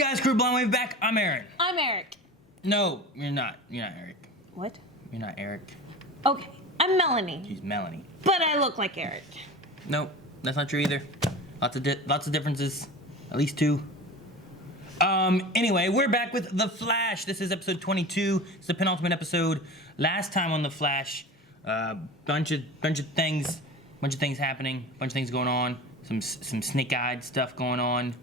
guys, Crew Blonde Wave back. I'm Aaron. I'm Eric. No, you're not. You're not Eric. What? You're not Eric. Okay, I'm Melanie. She's Melanie. But I look like Eric. Nope, that's not true either. Lots of differences. At least two. Anyway, we're back with The Flash. This is episode 22. It's the penultimate episode. Last time on The Flash, bunch of things happening, bunch of things going on. Some snake-eyed stuff going on.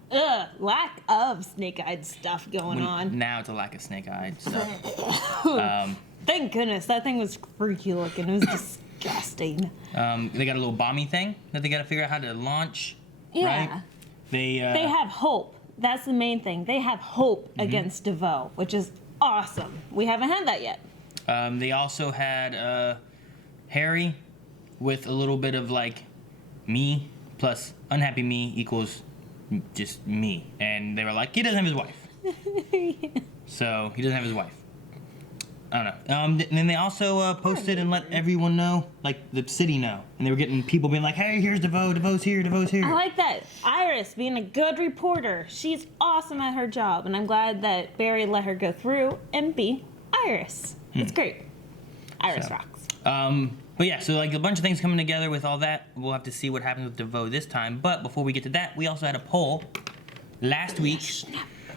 Lack of snake-eyed stuff going on. Now it's a lack of snake-eyed stuff. Thank goodness, that thing was freaky looking. It was disgusting. They got a little bomby thing that they got to figure out how to launch. Yeah. Right? They have hope. That's the main thing. They have hope against DeVoe, which is awesome. We haven't had that yet. They also had Harry with a little bit of like me plus unhappy me equals just me. And they were like, he doesn't have his wife. Yeah. So he doesn't have his wife. I don't know. And then they also posted and let everyone know, like the city know. And they were getting people being like, hey, here's DeVoe, DeVoe's here, DeVoe's here. I like that. Iris being a good reporter. She's awesome at her job. And I'm glad that Barry let her go through and be Iris. It's great. Iris rocks. But yeah, so like a bunch of things coming together with all that. We'll have to see what happens with DeVoe this time. But before we get to that, we also had a poll last week.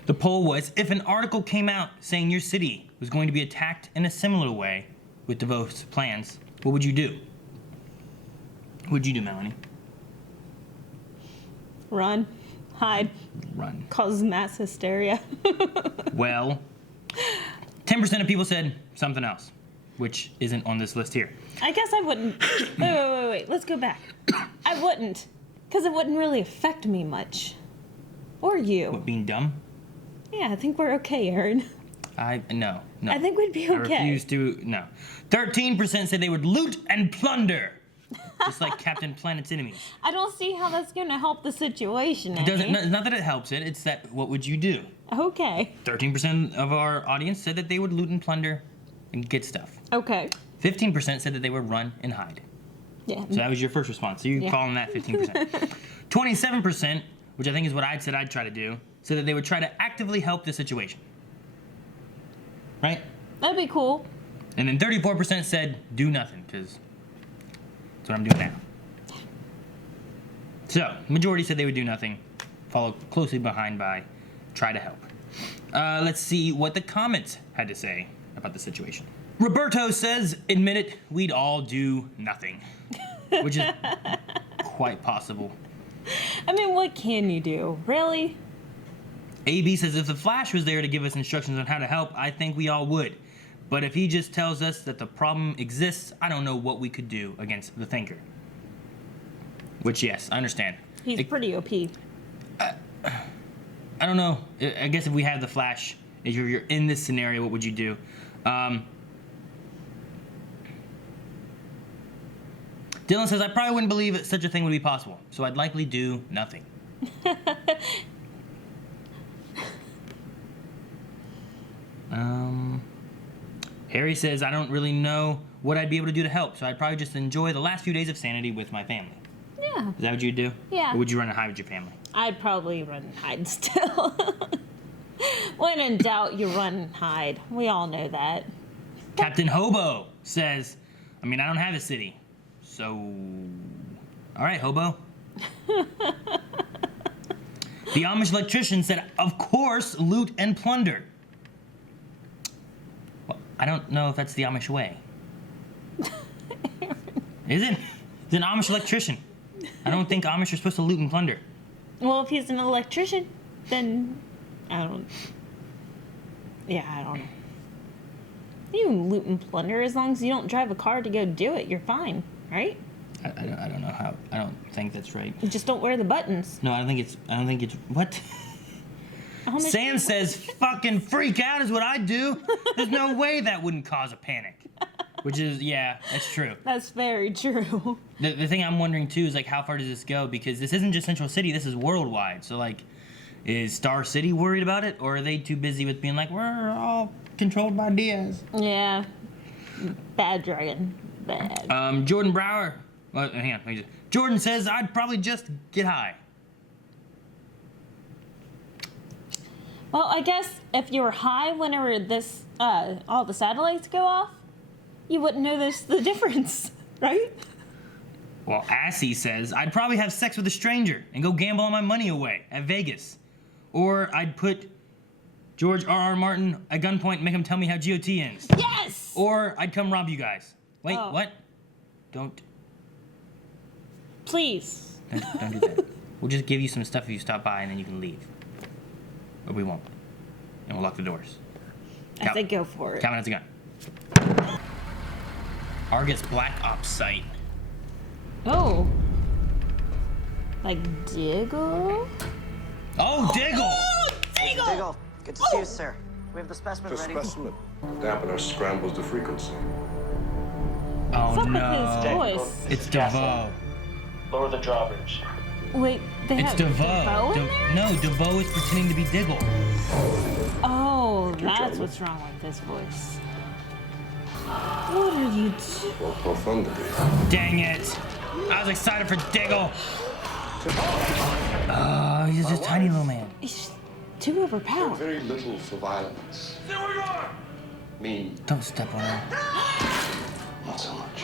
The poll was, if an article came out saying your city was going to be attacked in a similar way with DeVoe's plans, what would you do? What would you do, Melanie? Run. Hide. Run. Cause mass hysteria. Well, 10% of people said something else, which isn't on this list here. I guess I wouldn't. Wait. Let's go back. I wouldn't. Because it wouldn't really affect me much. Or you. What, being dumb? Yeah, I think we're okay, Aaron. No. I think we'd be okay. I refuse to, no. 13% said they would loot and plunder. Just like Captain Planet's enemies. I don't see how that's going to help the situation. It doesn't. It's not that it helps it. It's that what would you do? Okay. 13% of our audience said that they would loot and plunder and get stuff. Okay. 15% said that they would run and hide. Yeah. So that was your first response. So you're calling that 15%. 27%, which I think is what I'd said I'd try to do, said that they would try to actively help the situation. Right? That'd be cool. And then 34% said do nothing, because that's what I'm doing now. So, majority said they would do nothing, followed closely behind by try to help. Let's see what the comments had to say about the situation. Roberto says, admit it, we'd all do nothing. Which is quite possible. I mean, what can you do? Really? AB says, if the Flash was there to give us instructions on how to help, I think we all would. But if he just tells us that the problem exists, I don't know what we could do against the Thinker. Which, yes, I understand. He's pretty OP. I don't know. I guess if we have the Flash, if you're in this scenario, what would you do? Dylan says, I probably wouldn't believe that such a thing would be possible, so I'd likely do nothing. Harry says, I don't really know what I'd be able to do to help, so I'd probably just enjoy the last few days of sanity with my family. Yeah. Is that what you'd do? Yeah. Or would you run and hide with your family? I'd probably run and hide still. When in doubt, you run and hide. We all know that. Captain Hobo says, I mean, I don't have a city, so... All right, Hobo. The Amish electrician said, of course, loot and plunder. Well, I don't know if that's the Amish way. Is it? He's an Amish electrician. I don't think Amish are supposed to loot and plunder. Well, if he's an electrician, then I don't know. You can loot and plunder as long as you don't drive a car to go do it. You're fine, right? I don't know how. I don't think that's right. You just don't wear the buttons. No, I don't think it's. What? Sam says, fucking freak out is what I'd do. There's no way that wouldn't cause a panic. Which is, yeah, that's true. That's very true. The thing I'm wondering, too, is, like, how far does this go? Because this isn't just Central City, this is worldwide. So, like, is Star City worried about it? Or are they too busy with being like, we're all controlled by Diaz? Yeah. Bad dragon. Bad. Jordan Brower. Well, hang on. Jordan says, I'd probably just get high. Well, I guess if you were high whenever this, all the satellites go off, you wouldn't notice the difference, right? Well, Assy says I'd probably have sex with a stranger and go gamble all my money away at Vegas. Or I'd put George R.R. Martin at gunpoint and make him tell me how GOT ends. Yes! Or I'd come rob you guys. Wait, Oh. what? Don't Please. do that. We'll just give you some stuff if you stop by and then you can leave. Or we won't. And we'll lock the doors. I say go for it. Calvin has a gun. Argus Black Ops site. Oh. Like Diggle? Oh, Diggle! Oh, Diggle! Diggle, good to see you, sir. We have the specimen The ready. specimen. Dampener scrambles the frequency. Oh What's up no. with his voice? It's DeVoe. Lower the drawbridge. Wait, they It's have DeVoe. in there? No, DeVoe is pretending to be Diggle. Oh, that's gentlemen. what's wrong with this voice. What are you doing? For profundity. Dang it. I was excited for Diggle. Oh, he's just a tiny little man. He's too overpowered. Very little for violence. Me, Don't step on him. not so much.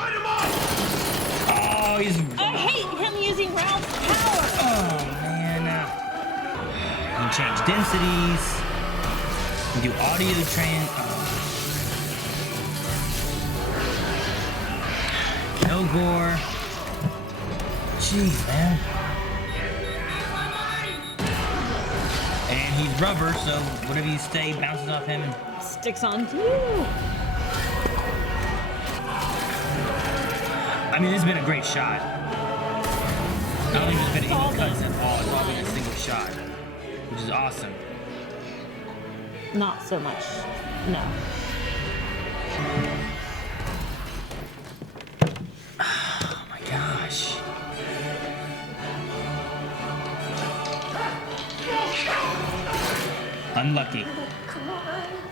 Oh, he's... I hate him using Ralph's power. Oh, man. You can change densities. You can do audio Kilgore. Jeez, man. And he's rubber, so whatever you say bounces off him. And Sticks on to you. I mean, this has been a great shot. I don't think there's been any cuts at all. It's all been a single shot, which is awesome. Not so much. No. Oh my gosh. Unlucky.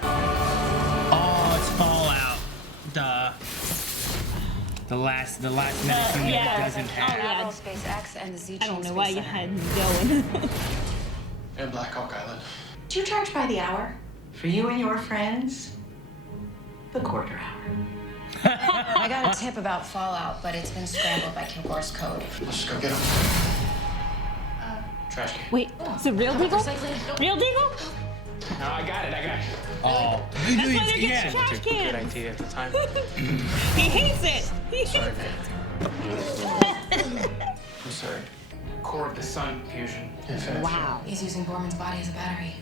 Oh, it's Fallout. Duh. The last minute unit yeah. doesn't have. yeah. SpaceX and the Z I don't know Space why you Center. had me going. And Black Hawk Island. Do you charge by the hour? For you and your friends, the quarter hour. I got a tip about Fallout, but it's been scrambled by Kilgore's code. Let's just go get him. Trash can. Wait, is it real Deagle? Recycling. Real Deagle? No, I got it. Oh. That's why they get trash Good cans. idea at the time. He hates it. Sorry, man. I'm sorry. Core of the sun fusion. Wow. He's using Borman's body as a battery.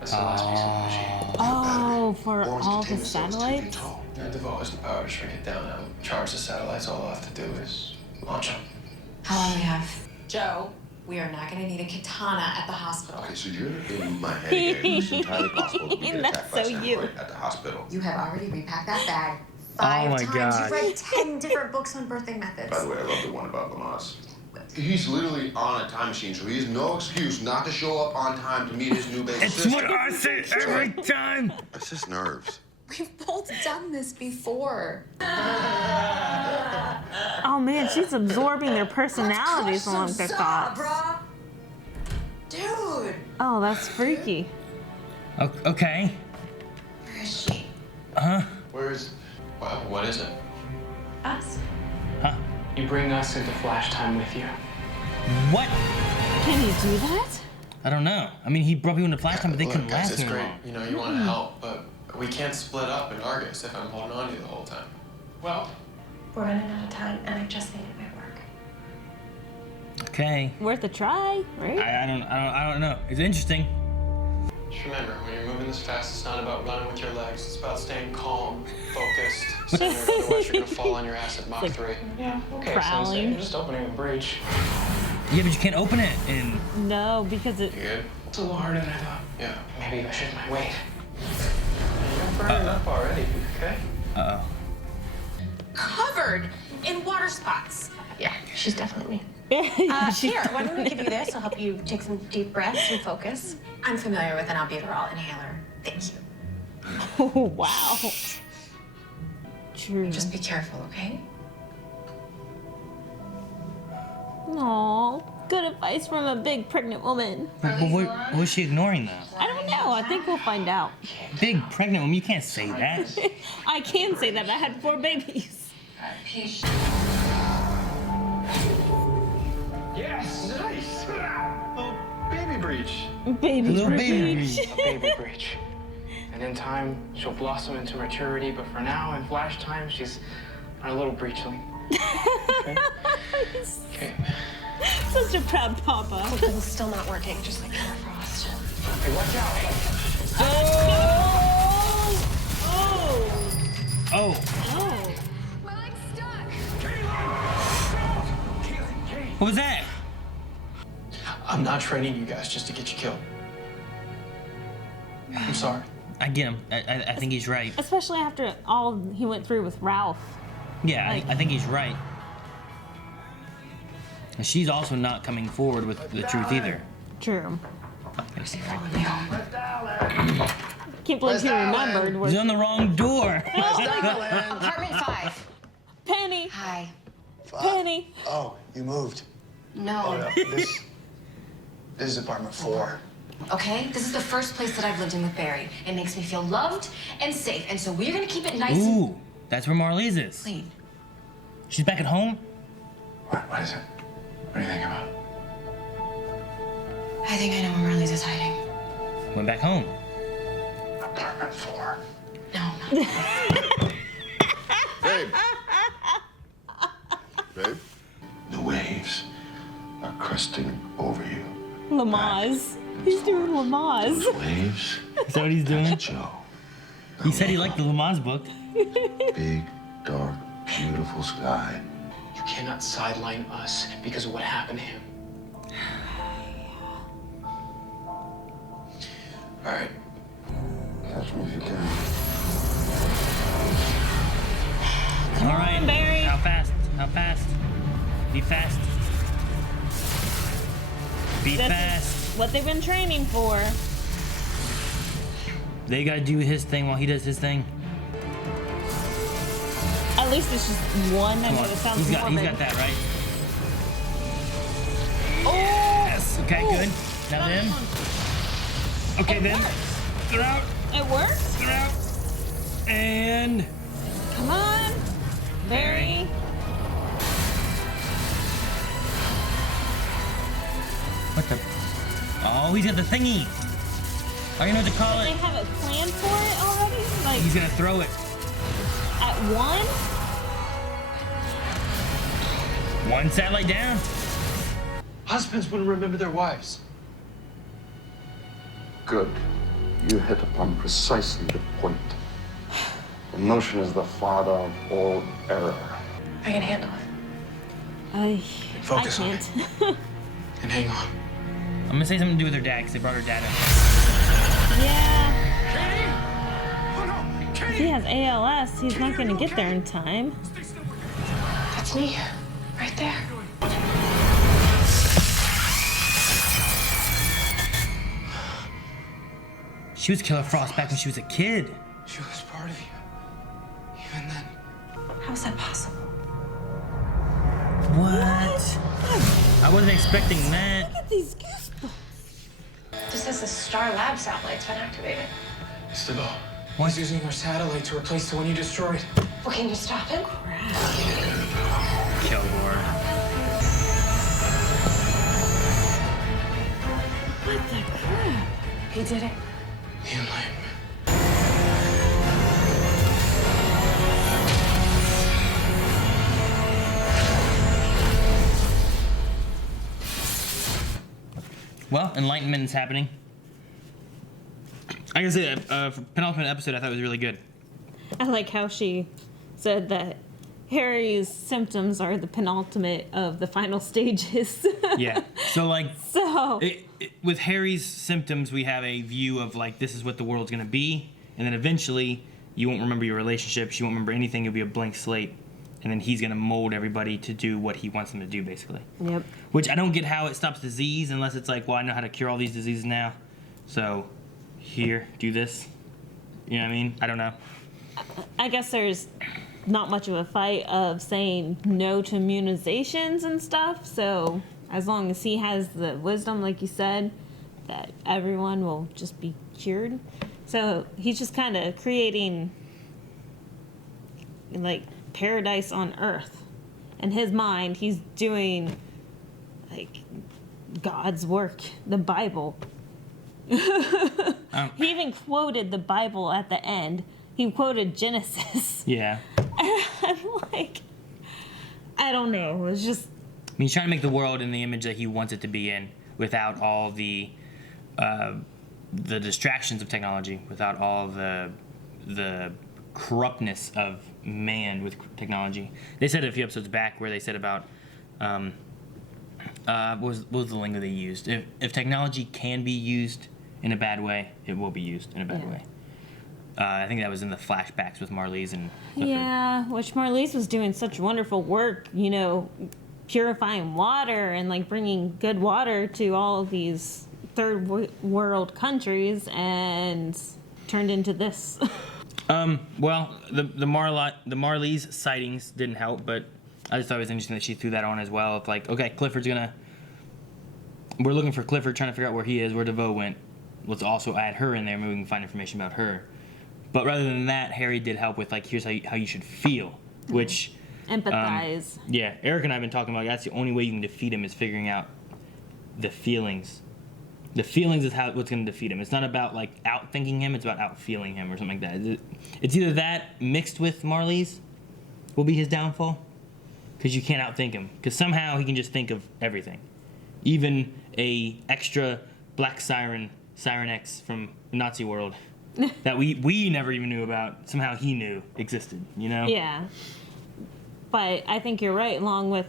That's the last piece of the machine. Oh, for Borman's all the containment cell's 2 feet satellites? tall. That devolves the power to shrink it down and charge the satellites. All I'll have to do is launch them. How long do we have? Joe, we are not going to need a katana at the hospital. Okay, so you're in my head again. It's entirely possible that we get That's attacked by so you. Sandroid at the hospital. You have already repacked that bag Oh 5 my times. God. You've read 10 different books on birthing methods. By the way, I love the one about Lamas. He's literally on a time machine, so he has no excuse not to show up on time to meet his new baby It's sister. what I say every time. That's just nerves. We've both done this before. Oh man, she's absorbing their personalities along with their thoughts. Bruh. Dude, Oh, that's freaky. Okay. where is she? Huh? Where is? Well, what is it? Us. Huh? You bring us into flash time with you. What? Can you do that? I don't know. I mean, he brought people into flash time, but they Look, couldn't guys, last it's very great. long. You know, you want to help, but we can't split up in Argus if I'm holding on to you the whole time. Well, We're running out of time, and I just think it might work. Okay. Worth a try, right? I don't know. It's interesting. just remember, when you're moving this fast, it's not about running with your legs. It's about staying calm, focused, centered. Otherwise, you're gonna fall on your ass at Mach 3. Yeah, okay, Prowling. Sensei, you're just opening a breach. Yeah, but you can't open it in. No, because it. You good? It's a little harder than I thought. Yeah, maybe I shift my weight. You're burning up already, okay? Uh-oh. Covered in water spots. Yeah, she's definitely. She's- Here, why don't we give you this? I'll help you take some deep breaths and focus. I'm familiar with an albuterol inhaler. Thank you. Oh, wow. True. Just be careful, okay? Aww. Good advice from a big pregnant woman. But what was she ignoring though? I don't know. I think we'll find out. Big pregnant woman, you can't say that. I can say that, but I had 4 babies. Yes! Nice! Little baby breach. Baby Little baby. breach. A baby breach. And in time, she'll blossom into maturity, but for now, in flash time, she's a little breachling. Okay? Okay. Such a proud papa. This is still not working, just like Killer Frost. Hey, watch out! Oh! Oh. Oh! My leg's stuck. What was that? I'm not training you guys just to get you killed. I'm sorry. I get him. I think he's right. Especially after all he went through with Ralph. Yeah, Like- I think he's right. And she's also not coming forward with the truth either. True. Where's he following me home? Can't believe he remembered. He's Where... on the wrong door. Apartment 5. Penny! Hi. Penny! Oh, you moved. No. This is apartment 4. Okay? This is the first place that I've lived in with Barry. It makes me feel loved and safe, and so we're gonna keep it nice and Ooh, that's where Marley's is. clean. She's back at home? What is it? What do you think about? I think I know where Marley's is hiding. Went back home. Apartment 4. No. Babe. Babe? The waves are cresting over you. Lamaze. He's doing Lamaze. Waves, Is that what he's doing? Joe. He said he liked the Lamaze book. Big, dark, beautiful sky. You cannot sideline us because of what happened to him. All right. Catch me if you can. All right. on, Barry. How fast? How fast? Be fast. Be This fast. is what they've been training for. They gotta do his thing while he does his thing. At least it's just one. I Come know on. it sounds He's got morbid. that right. Oh! Yes. Okay, Oh. good. Now That them. one. Okay, It then. worked. They're out. It worked? They're out. And Come on. Barry. what the? Oh, he's got the thingy. I don't know what to call They it. have a plan for it already? Like, He's gonna throw it. at one? One satellite down. Husbands wouldn't remember their wives. Good. You hit upon precisely the point. Emotion is the father of all error. I can handle it. Focus I on can't. And hang on. I'm gonna say something to do with her dad because they brought her dad in. Yeah. If he has ALS, he's not gonna get there in time. That's me, right there. She was Killer Frost back when she was a kid. She was part of you. Even then. How's that possible? What? I wasn't expecting that. Look at these goosebumps. Just says the Star Lab satellite's been activated. Stabo. What? He's using our satellite to replace the one you destroyed. Well, can you stop him? Kill war. What the crap? He did it. The Enlightenment. Well, enlightenment is happening. I gotta say that for penultimate episode, I thought it was really good. I like how she said that Harry's symptoms are the penultimate of the final stages. Yeah. So like, So, with Harry's symptoms, we have a view of like this is what the world's gonna be, and then eventually you won't remember your relationships, you won't remember anything. It'll be a blank slate, and then he's gonna mold everybody to do what he wants them to do, basically. yep. Which I don't get how it stops disease unless it's like, well, I know how to cure all these diseases now, so here, do this. You know what I mean? I don't know. I guess there's not much of a fight of saying no to immunizations and stuff, so as long as he has the wisdom, like you said, that everyone will just be cured. So he's just kind of creating like paradise on earth. In his mind, he's doing like God's work, the Bible. He even quoted the Bible at the end. He quoted Genesis. Yeah. I'm like, I don't know. It's just. I mean, he's trying to make the world in the image that he wants it to be in, without all the distractions of technology, without all the corruptness of man with technology. They said a few episodes back where they said about what was the lingo they used? If technology can be used in a bad way, it will be used in a bad way. I think that was in the flashbacks with Marlize and Clifford. Yeah, which Marlize was doing such wonderful work, you know, purifying water and like bringing good water to all of these third world countries, and turned into this. Well, the Marlize sightings didn't help, but I just thought it was interesting that she threw that on as well. It's like, okay, we're looking for Clifford, trying to figure out where he is, where DeVoe went. Let's also add her in there, maybe we can find information about her. But rather than that, Harry did help with, like, here's how you should feel, which... Empathize. Yeah, Eric and I have been talking about that's the only way you can defeat him is figuring out the feelings. The feelings is what's going to defeat him. It's not about, like, out-thinking him, it's about out-feeling him or something like that. It's either that mixed with Marlize will be his downfall, because you can't out-think him. Because somehow he can just think of everything. Even a extra black Siren X from Nazi world that we never even knew about, somehow he knew existed, you know? Yeah. But I think you're right, along with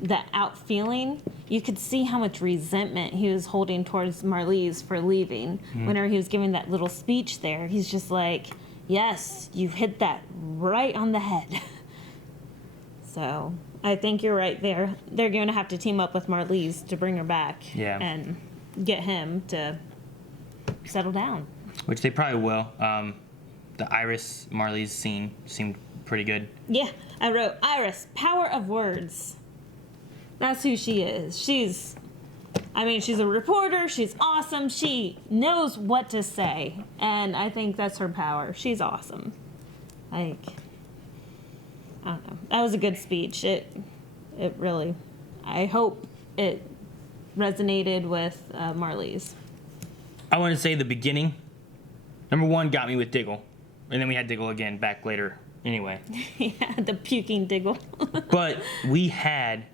the out feeling, you could see how much resentment he was holding towards Marlize for leaving. Whenever he was giving that little speech there, he's just like, yes, you hit that right on the head. So I think you're right there. They're going to have to team up with Marlize to bring her back and get him to settle down. Which they probably will. The Iris Marlize scene seemed pretty good. Yeah, I wrote Iris, power of words. That's who she is. She's a reporter. She's awesome. She knows what to say. And I think that's her power. She's awesome. Like, I don't know. That was a good speech. It really, I hope it resonated with Marlize. I want to say the beginning. Number one got me with Diggle. And then we had Diggle again back later anyway. Yeah, the puking Diggle. But we had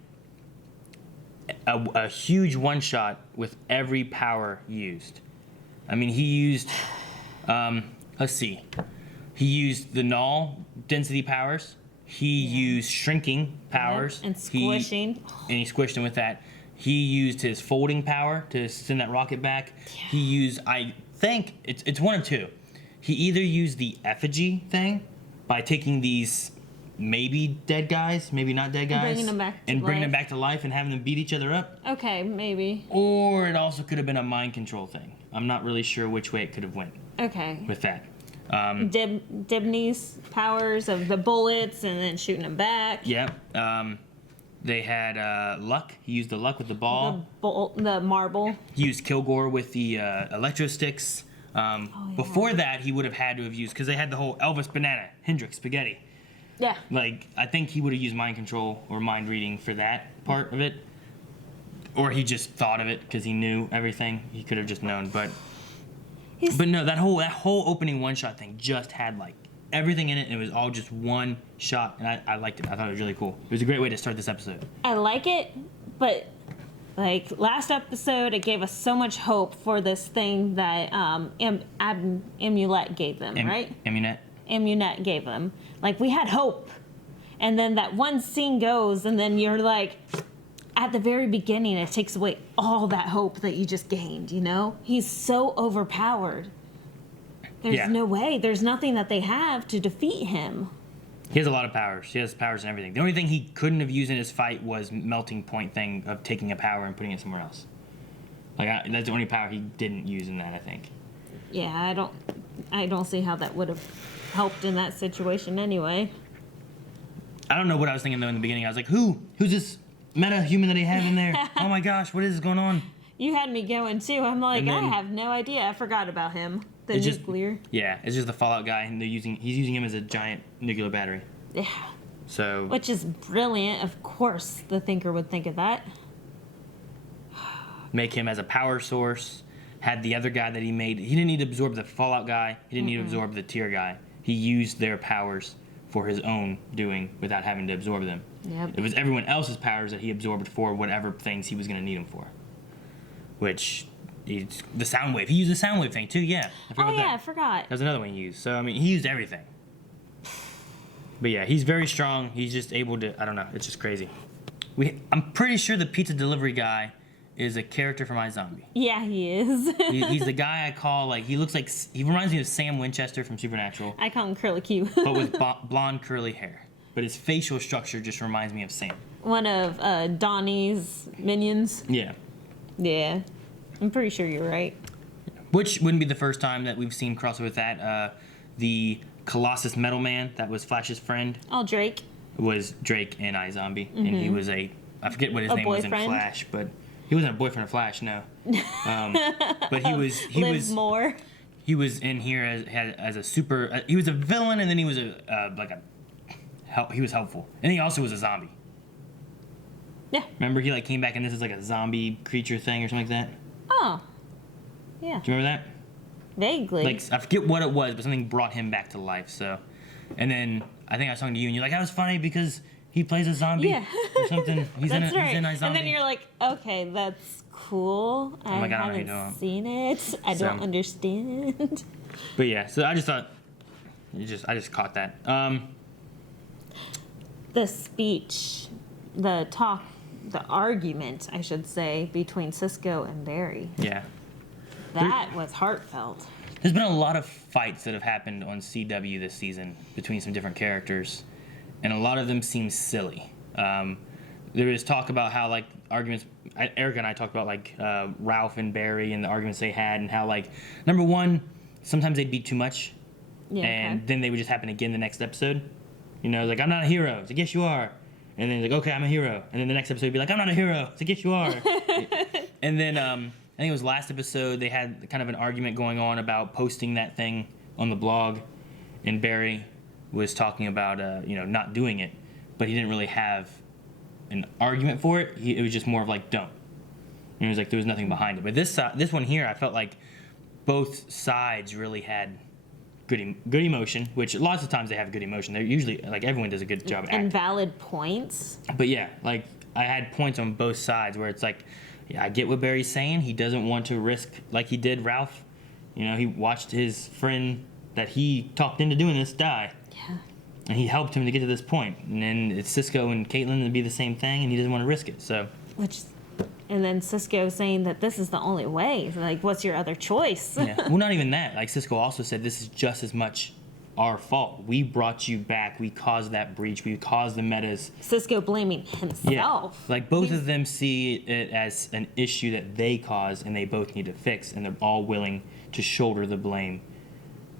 a huge one-shot with every power used. I mean, he used, let's see. He used the null density powers. He used shrinking powers. And squishing. And he squished him with that. He used his folding power to send that rocket back. Yeah. He used, I think, it's one of two. He either used the effigy thing by taking these maybe dead guys, maybe not dead guys, bringing them back to life and having them beat each other up. Okay, maybe. Or it also could have been a mind control thing. I'm not really sure which way it could have went. Okay. With that. Dibney's powers of the bullets and then shooting them back. Yep. They had luck. He used the luck with the ball. The marble. He used Kilgore with the electro sticks. Before that, he would have had to have used, because they had the whole Elvis banana, Hendrix spaghetti. Yeah. Like, I think he would have used mind control or mind reading for that part of it. Or he just thought of it because he knew everything. He could have just known. But no, that whole opening one-shot thing just had, like, everything in it, and it was all just one shot, and I liked it. I thought it was really cool. It was a great way to start this episode. I like it, but, like, last episode, it gave us so much hope for this thing that Amulet gave them, right? Amulet gave them. Like, we had hope. And then that one scene goes, and then you're like, at the very beginning, it takes away all that hope that you just gained, you know? He's so overpowered. There's no way. There's nothing that they have to defeat him. He has a lot of powers. He has powers and everything. The only thing he couldn't have used in his fight was melting point thing of taking a power and putting it somewhere else. Like, that's the only power he didn't use in that, I think. Yeah, I don't see how that would have helped in that situation anyway. I don't know what I was thinking, though, in the beginning. I was like, who's this meta human that they have in there. Oh my gosh, what is going on? You had me going too. I'm like, And then- I have no idea. I forgot about him. The It's just- nuclear. Yeah, it's just the Fallout guy, and he's using him as a giant nuclear battery. Yeah. So Which is brilliant. Of course, the thinker would think of that. make him as a power source. Had the other guy that he made. He didn't need to absorb the Fallout guy. He didn't need to absorb the Tier guy. He used their powers for his own doing without having to absorb them. Yep. It was everyone else's powers that he absorbed for whatever things he was going to need them for. Which, the sound wave. He used the sound wave thing too, yeah. I forgot Oh, about yeah, I that. forgot. That was another one he used. So, I mean, he used everything. But yeah, he's very strong. He's just able to, I don't know, it's just crazy. I'm pretty sure the pizza delivery guy is a character from iZombie. Yeah, he is. He's the guy I call, like, he reminds me of Sam Winchester from Supernatural, I call him Curly Q. but with blonde curly hair. But his facial structure just reminds me of Sam. One of Donnie's minions. Yeah. Yeah. I'm pretty sure you're right. Which wouldn't be the first time that we've seen crossover with that. The Colossus Metal Man, that was Flash's friend, Oh, Drake. was Drake in iZombie. And he was I forget what his name was in boyfriend? Flash, but he wasn't a boyfriend of Flash, no. But he was Live more. he was in here as a super. He was a villain, and then he was he was helpful, and he also was a zombie. Yeah. Remember, he came back, and this is like a zombie creature thing or something like that. Oh. Yeah. Do you remember that? Vaguely. I forget what it was, but something brought him back to life. So, and then I think I was talking to you, and you're like, "That was funny because he plays a zombie Yeah. or something." He's That's right. He's in iZombie. And then you're like, okay, that's cool. I my God, I don't know haven't how seen it. I So- don't understand. But yeah, so I just thought, I just caught that. The speech, the talk, the argument, I should say, between Cisco and Barry. Yeah. That was heartfelt. There's been a lot of fights that have happened on CW this season between some different characters, and a lot of them seem silly. There was talk about how arguments. Erica and I talked about Ralph and Barry and the arguments they had, and how number one, sometimes they'd be too much, Yeah. and okay. then they would just happen again the next episode. You know, I'm not a hero. It's like, yes, you are. And then okay, I'm a hero. And then the next episode would be like, I'm not a hero. It's like, yes, you are. And then I think it was last episode, they had kind of an argument going on about posting that thing on the blog, and Barry was talking about not doing it, but he didn't really have an argument for it. It was just more of don't. And it was there was nothing behind it. But this one here, I felt like both sides really had good emotion, which lots of times they have good emotion. They're usually everyone does a good job acting. And valid points. But yeah, I had points on both sides where it's yeah, I get what Barry's saying. He doesn't want to risk like he did Ralph. He watched his friend that he talked into doing this die. Yeah. And he helped him to get to this point. And then it's Cisco and Caitlin to be the same thing, and he doesn't want to risk it. So. And then Cisco saying that this is the only way. What's your other choice? Yeah. Well, not even that. Cisco also said this is just as much our fault. We brought you back. We caused that breach. We caused the metas. Cisco blaming himself. Yeah. Both of them see it as an issue that they caused, and they both need to fix, and they're all willing to shoulder the blame.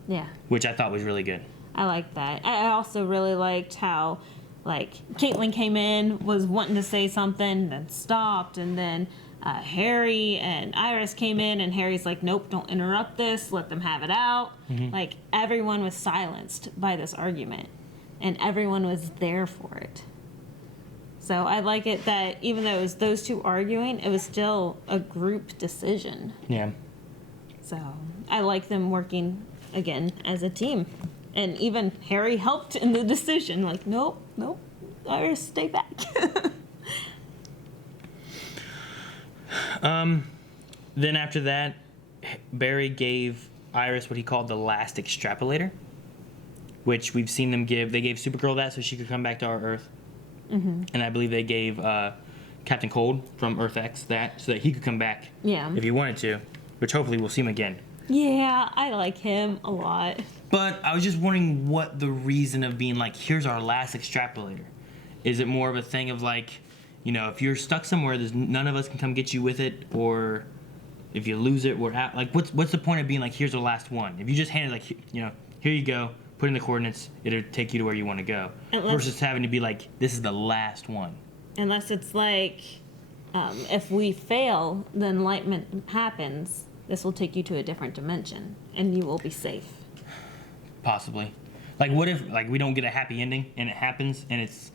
Yeah. Which I thought was really good. I like that. I also really liked how, Caitlin came in, was wanting to say something, then stopped, and then Harry and Iris came in, and Harry's like, nope, don't interrupt this, let them have it out. Mm-hmm. Everyone was silenced by this argument, and everyone was there for it. So I like it that even though it was those two arguing, it was still a group decision. Yeah. So I like them working, again, as a team. And even Harry helped in the decision. Nope, Iris, stay back. Then after that, Barry gave Iris what he called the last extrapolator, which we've seen them give. They gave Supergirl that so she could come back to our Earth. Mm-hmm. And I believe they gave Captain Cold from Earth X that so that he could come back if he wanted to, which hopefully we'll see him again. Yeah, I like him a lot. But I was just wondering what the reason of being here's our last extrapolator. Is it more of a thing of if you're stuck somewhere, there's none of us can come get you with it, or if you lose it, we're out. What's the point of being here's the last one? If you just hand it here you go, put in the coordinates, it'll take you to where you want to go. Versus having to be this is the last one. Unless it's like, if we fail, the enlightenment happens. This will take you to a different dimension, and you will be safe. Possibly. Like, what if, like, we don't get a happy ending, and it happens, and it's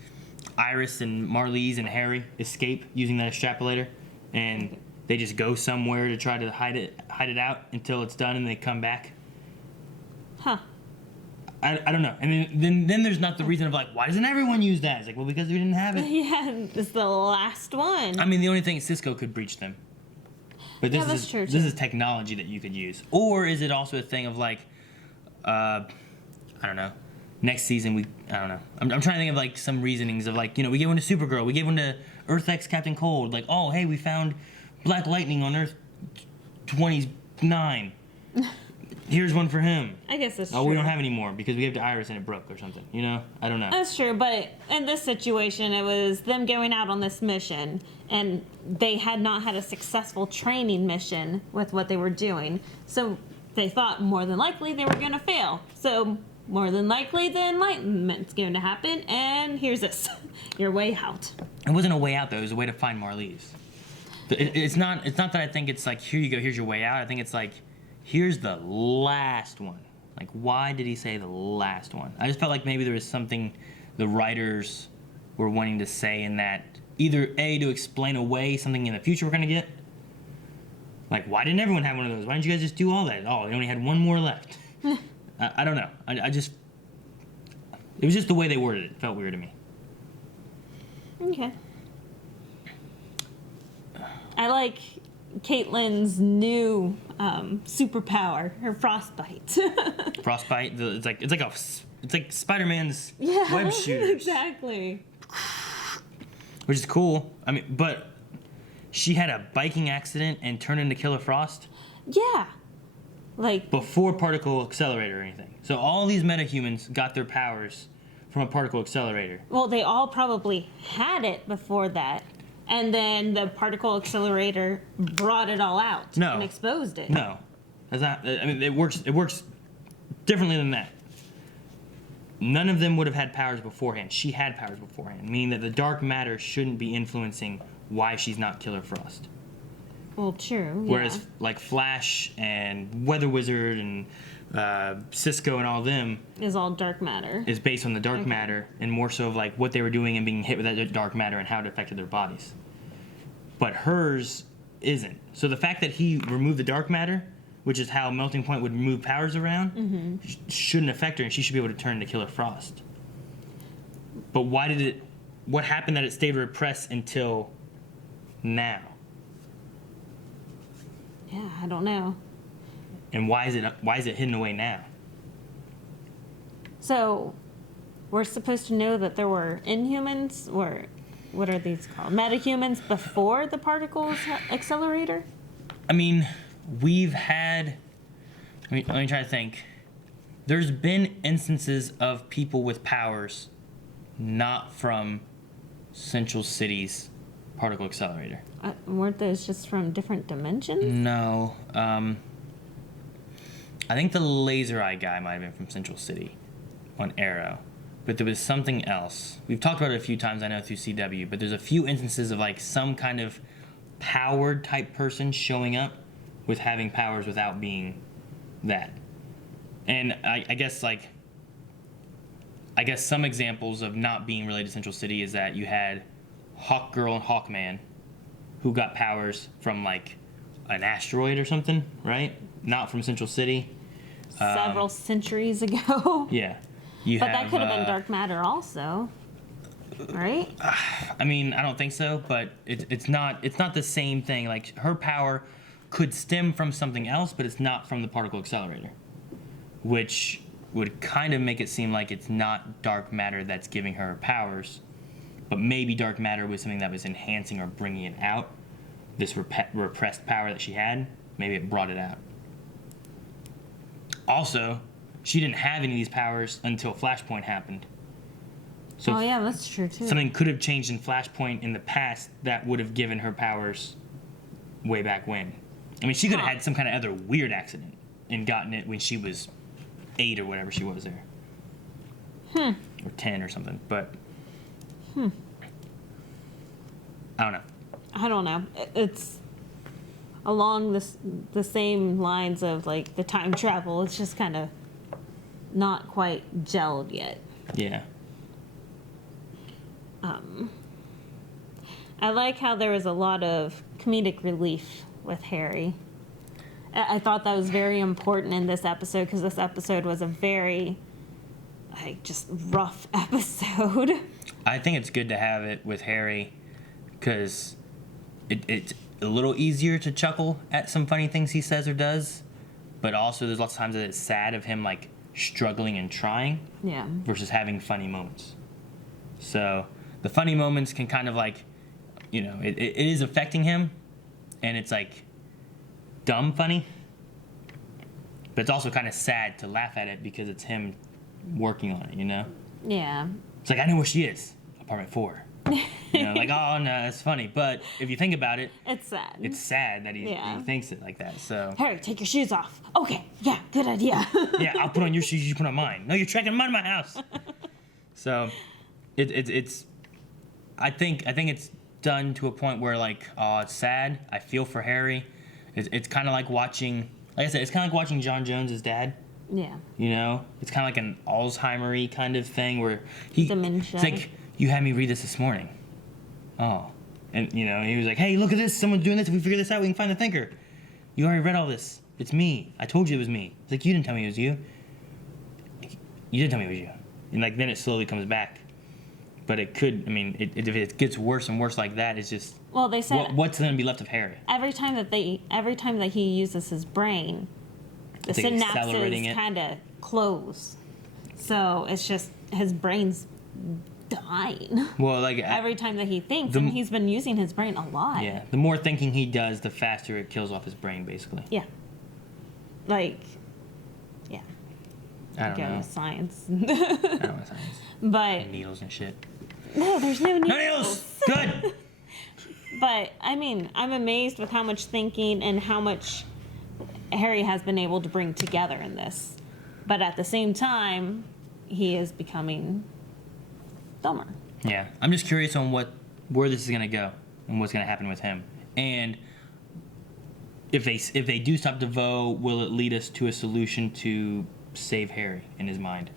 Iris and Marlize and Harry escape using that extrapolator, and they just go somewhere to try to hide it out until it's done, and they come back? Huh. I don't know. And then there's not the reason of like, why doesn't everyone use that? It's like, well, because we didn't have it. Yeah, it's the last one. I mean, the only thing is Cisco could breach them. But this that's is true, this too. is technology that you could use. Or is it also a thing of like, I don't know. Next season I don't know. I'm trying to think of like some reasonings of like, we gave one to Supergirl, we gave one to Earth X Captain Cold. Like, oh hey, we found Black Lightning on Earth 29. Here's one for him. I guess that's true. Oh, we don't have any more because we gave it to Iris and it broke or something. I don't know. That's true, but in this situation, it was them going out on this mission, and they had not had a successful training mission with what they were doing. So they thought more than likely they were going to fail. So more than likely the enlightenment's going to happen, and here's this. Your way out. It wasn't a way out though. It was a way to find Marlize. It's not that I think it's like, here you go, here's your way out. I think it's like, here's the last one. Like, why did he say the last one? I just felt like maybe there was something the writers were wanting to say in that, either A, to explain away something in the future we're going to get. Like, why didn't everyone have one of those? Why didn't you guys just do all that? Oh, they only had one more left. I don't know. I just... It was just the way they worded it. It felt weird to me. Okay. I like Caitlin's new superpower, her frostbite. Frostbite. It's like Spider-Man's Yeah, web shooters, exactly. which is cool. I mean, but she had a biking accident and turned into Killer Frost Yeah, like before particle accelerator or anything. So all these metahumans got their powers from a particle accelerator. well, they all probably had it before that, and then the particle accelerator brought it all out No. and exposed it. No, that's not. I mean, it works. It works differently than that. None of them would have had powers beforehand. She had powers beforehand, meaning that the dark matter shouldn't be influencing why she's not Killer Frost. Well, true. Whereas, yeah. like Flash and Weather Wizard and Cisco and all of them Is all dark matter. is based on the dark matter and more so of like what they were doing and being hit with that dark matter and how it affected their bodies. But hers isn't. So the fact that he removed the dark matter, which is how Melting Point would move powers around, shouldn't affect her, and she should be able to turn to Killer Frost. But why did it? What happened that it stayed repressed until now? Yeah, I don't know. And why is it hidden away now? So, we're supposed to know that there were Inhumans, or what are these called? Metahumans before the particles accelerator? I mean, we've had. Let me try to think. There's been instances of people with powers not from Central City's particle accelerator. Weren't those just from different dimensions? No. I think the laser eye guy might have been from Central City on Arrow. But there was something else. We've talked about it a few times, I know, through CW, but there's a few instances of like some kind of powered type person showing up with having powers without being that. And I guess some examples of not being related to Central City is that you had Hawkgirl and Hawkman who got powers from like an asteroid or something, right? Not from Central City. Several centuries ago. Yeah. But that could have been dark matter also, right? I mean, I don't think so, but it's not the same thing. Like, her power could stem from something else, but it's not from the particle accelerator, which would kind of make it seem like it's not dark matter that's giving her powers, but maybe dark matter was something that was enhancing or bringing it out. This repressed power that she had, maybe it brought it out. Also, she didn't have any of these powers until Flashpoint happened. So oh yeah, that's true too. something could have changed in Flashpoint in the past that would have given her powers way back when. I mean, she could have had some kind of other weird accident and gotten it when she was 8 or whatever she was there. Or 10 or something, but... I don't know. It's along the same lines of like the time travel. It's just kind of not quite gelled yet. Yeah. I like how there was a lot of comedic relief with Harry. I thought that was very important in this episode because this episode was a very, like, just rough episode. I think it's good to have it with Harry because it's a little easier to chuckle at some funny things he says or does, but also there's lots of times that it's sad of him, like, struggling and trying Yeah. versus having funny moments. So the funny moments can kind of, like, you know, it is affecting him, and it's, like, dumb funny, but it's also kind of sad to laugh at it because it's him working on it, you know? Yeah. It's like, I know where she is, apartment 4. You know, like, oh, no, that's funny. But if you think about it, It's sad. it's sad that he thinks it like that. So, Harry, take your shoes off. Okay, yeah, good idea. yeah, I'll put on your shoes, you put on mine. No, you're tracking mine in my house. So, it's I think it's done to a point where, like, oh, it's sad. I feel for Harry. It's kind of like watching, like I said, it's kind of like watching John Jones' dad. Yeah. You know, it's kind of like an Alzheimer-y kind of thing where he. Dementia. It's like, you had me read this morning. Oh, and you know, he was like, hey, look at this. Someone's doing this. If we figure this out, we can find the thinker. You already read all this. It's me. I told you it was me. It's like, you didn't tell me it was you. You didn't tell me it was you. And like then it slowly comes back. But it could. I mean, if it gets worse and worse like that, it's just. Well, they said what's going to be left of Harry? every time that he uses his brain, the It's like accelerating synapses it. kind of close. So it's just his brain's dying. Well, like Every time that he thinks, the- and he's been using his brain a lot. yeah, the more thinking he does, the faster it kills off his brain, basically. Yeah. Like, yeah. I don't Go know. with science. I don't know what science. But Needles and shit. no, there's no needles. No needles. Good. But I mean, I'm amazed with how much thinking and how much Harry has been able to bring together in this. But at the same time, he is becoming dumber. Yeah, I'm just curious on where this is gonna go and what's gonna happen with him, and if they do stop DeVoe, will it lead us to a solution to save Harry in his mind,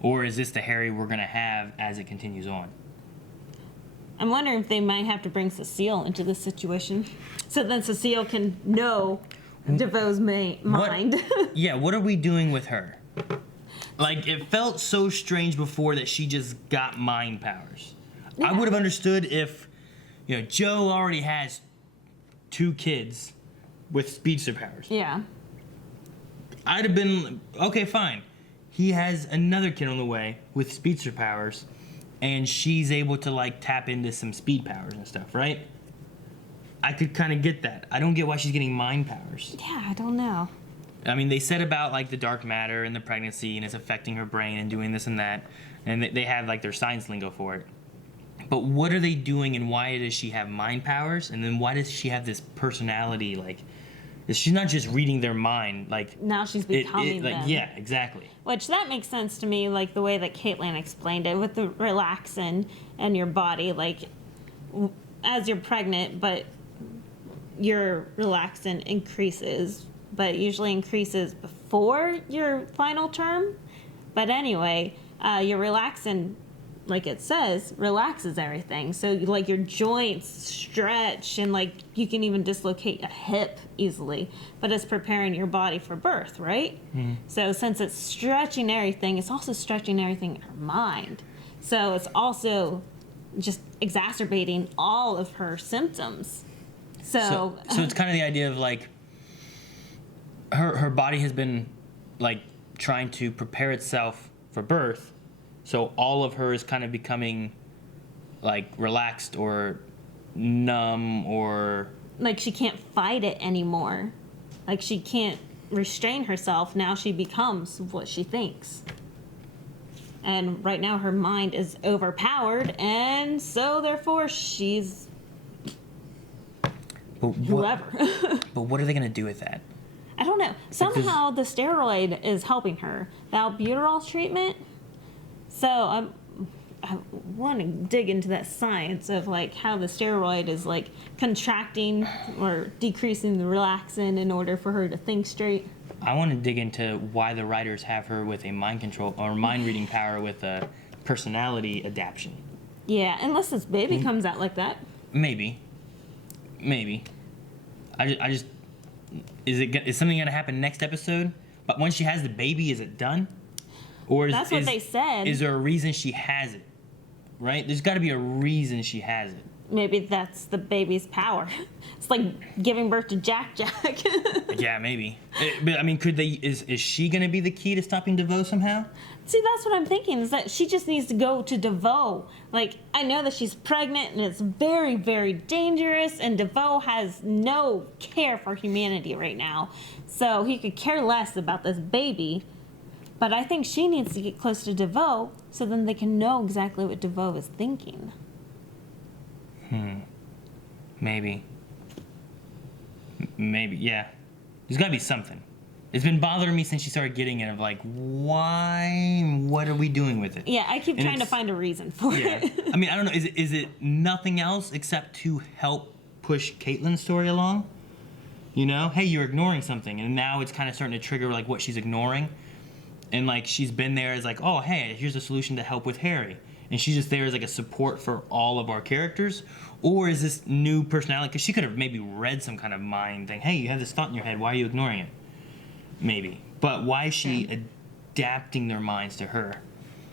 or is this the Harry we're gonna have as it continues on? I'm wondering if they might have to bring Cecile into this situation, so then Cecile can know DeVoe's mind. Yeah, what are we doing with her? Like, it felt so strange before that she just got mind powers. I would have understood if, you know, Joe already has 2 kids with speedster powers. Yeah. I'd have been, okay, fine. He has another kid on the way with speedster powers, and she's able to, like, tap into some speed powers and stuff, right? I could kind of get that. I don't get why she's getting mind powers. Yeah, I don't know. I mean, they said about, like, the dark matter and the pregnancy, and it's affecting her brain and doing this and that, and they have, like, their science lingo for it. But what are they doing, and why does she have mind powers? And then why does she have this personality, like, she's not just reading their mind, like... Now she's becoming like, them. yeah, exactly. Which, that makes sense to me, like, the way that Caitlin explained it, with the relaxin in your body, like, as you're pregnant, but your relaxin increases, but it usually increases before your final term. But anyway, your relaxin, like it says, relaxes everything. So, like, your joints stretch, and, like, you can even dislocate a hip easily. But it's preparing your body for birth, right? Mm-hmm. So, since it's stretching everything, it's also stretching everything in her mind. So, it's also just exacerbating all of her symptoms. So it's kind of the idea of, like, her body has been, like, trying to prepare itself for birth. So all of her is kind of becoming, like, relaxed or numb or... Like, she can't fight it anymore. Like, she can't restrain herself. Now she becomes what she thinks. And right now her mind is overpowered, and so therefore she's whoever. But what are they going to do with that? I don't know. Somehow the steroid is helping her. The albuterol treatment. So I want to dig into that science of like how the steroid is like contracting or decreasing the relaxin in order for her to think straight. I want to dig into why the writers have her with a mind control or mind reading power with a personality adaptation. Yeah, unless this baby comes out like that. Maybe. I just is something gonna happen next episode? But once she has the baby, is it done? Or That's what they said. Is there a reason she has it? Right? There's got to be a reason she has it. Maybe that's the baby's power. It's like giving birth to Jack. Yeah, maybe. But I mean, could they? Is she gonna be the key to stopping DeVoe somehow? See, that's what I'm thinking, is that she just needs to go to DeVoe. Like, I know that she's pregnant and it's very, very dangerous, and DeVoe has no care for humanity right now. So he could care less about this baby. But I think she needs to get close to DeVoe so then they can know exactly what DeVoe is thinking. Maybe, yeah. There's got to be something. It's been bothering me since she started getting it, of like, why? What are we doing with it? Yeah, I keep trying to find a reason for it. I mean, I don't know. Is it nothing else except to help push Caitlin's story along? You know? Hey, you're ignoring something. And now it's kind of starting to trigger, like, what she's ignoring. And, like, she's been there as, like, oh, hey, here's a solution to help with Harry. And she's just there as, like, a support for all of our characters. Or is this new personality? Because she could have maybe read some kind of mind thing. Hey, you have this thought in your head. Why are you ignoring it? Maybe. But why is she adapting their minds to her?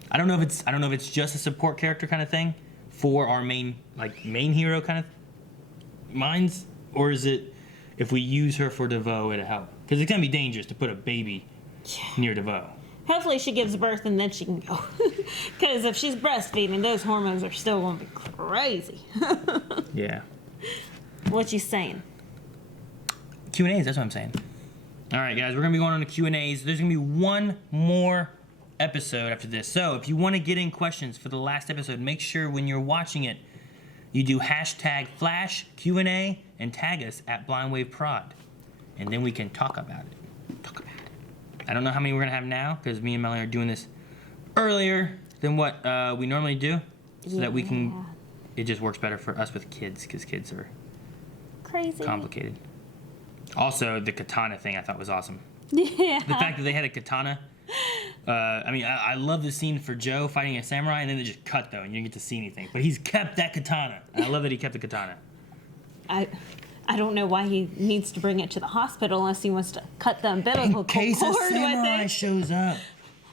I don't know if it's just a support character kind of thing for our main hero kind of minds, or is it if we use her for DeVoe it'll help? Because it's gonna be dangerous to put a baby near DeVoe. Hopefully she gives birth and then she can go. Because if she's breastfeeding, those hormones are still going to be crazy. Yeah. What you saying? Q&As, that's what I'm saying. All right, guys, we're going to be going on to Q&As. There's going to be one more episode after this. So if you want to get in questions for the last episode, make sure when you're watching it, you do #Flash Q&A and tag us at BlindWaveProd. And then we can talk about it. I don't know how many we're going to have now, because me and Melanie are doing this earlier than what we normally do. So that we can... It just works better for us with kids, because kids are... Crazy. Complicated. Also, the katana thing I thought was awesome. Yeah. The fact that they had a katana. I love the scene for Joe fighting a samurai, and then they just cut, though, and you didn't get to see anything. But he's kept that katana. I love that he kept the katana. I don't know why he needs to bring it to the hospital unless he wants to cut the umbilical cord with it. In case a samurai shows up.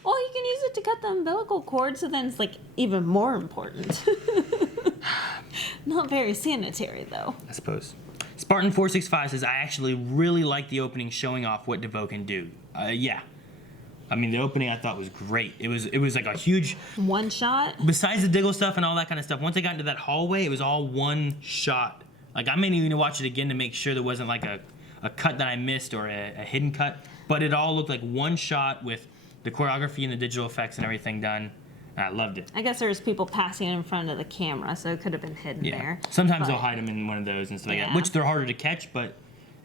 Well, you can use it to cut the umbilical cord, so then it's, like, even more important. Not very sanitary, though. I suppose. Spartan465 says, I actually really like the opening showing off what DeVoe can do. Yeah. I mean, the opening I thought was great. It was like a huge... One shot? Besides the Diggle stuff and all that kind of stuff, once I got into that hallway, it was all one shot. Like, I may need to watch it again to make sure there wasn't, like, a cut that I missed or a hidden cut. But it all looked like one shot with the choreography and the digital effects and everything done. And I loved it. I guess there was people passing in front of the camera, so it could have been hidden there. Sometimes they'll hide them in one of those and stuff like that, which they're harder to catch, but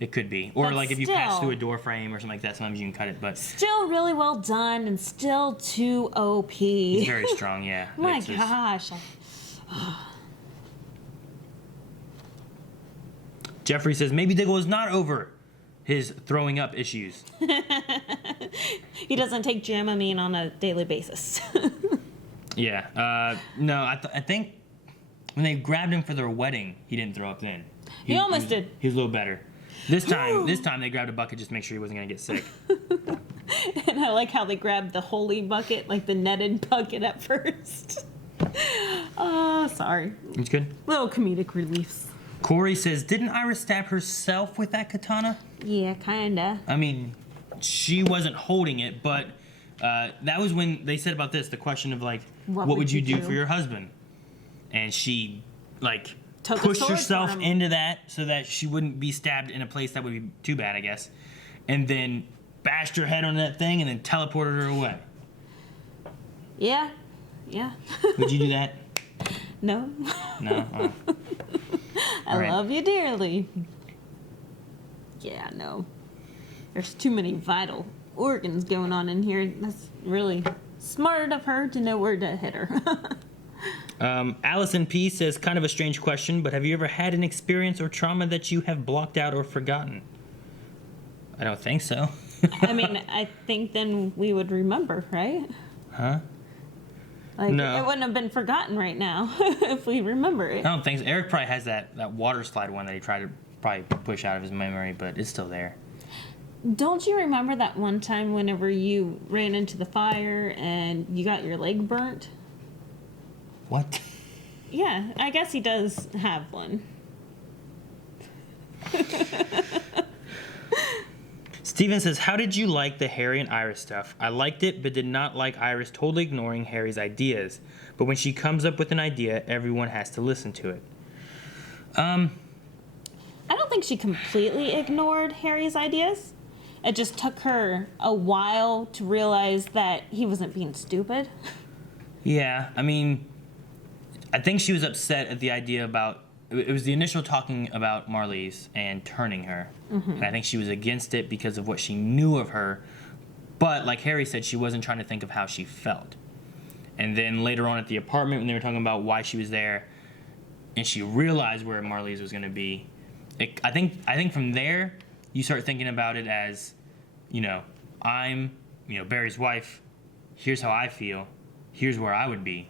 it could be. Or, like, if you pass through a door frame or something like that, sometimes you can cut it, but... Still really well done and still too OP. He's very strong, yeah. My gosh. Jeffrey says, maybe Diggle is not over his throwing up issues. He doesn't take Dramamine on a daily basis. Yeah. No, I think when they grabbed him for their wedding, he didn't throw up then. He almost did. He was a little better. This time they grabbed a bucket just to make sure he wasn't going to get sick. And I like how they grabbed the holy bucket, like the netted bucket at first. Oh, sorry. It's good. Little comedic reliefs. Corey says, didn't Iris stab herself with that katana? Yeah, kinda. I mean, she wasn't holding it, but that was when they said about this, the question of, like, what would you do for your husband? And she, like, pushed herself into that so that she wouldn't be stabbed in a place that would be too bad, I guess. And then bashed her head on that thing and then teleported her away. Yeah. Would you do that? No. No? Oh. I love you dearly. Yeah, no. There's too many vital organs going on in here. That's really smart of her to know where to hit her. Allison P says, kind of a strange question, but have you ever had an experience or trauma that you have blocked out or forgotten? I don't think so. I mean, I think then we would remember, right? Huh? Like, No. it wouldn't have been forgotten right now if we remember it. I don't think so. Eric probably has that water slide one that he tried to probably push out of his memory, but it's still there. Don't you remember that one time whenever you ran into the fire and you got your leg burnt? What? Yeah, I guess he does have one. Steven says, how did you like the Harry and Iris stuff? I liked it, but did not like Iris totally ignoring Harry's ideas. But when she comes up with an idea, everyone has to listen to it. I don't think she completely ignored Harry's ideas. It just took her a while to realize that he wasn't being stupid. Yeah, I mean, I think she was upset at the idea about, it was the initial talking about Marlize and turning her. Mm-hmm. And I think she was against it because of what she knew of her. But like Harry said, she wasn't trying to think of how she felt. And then later on at the apartment, when they were talking about why she was there, and she realized where Marlize was going to be, I think from there, you start thinking about it as, I'm, Barry's wife. Here's how I feel. Here's where I would be.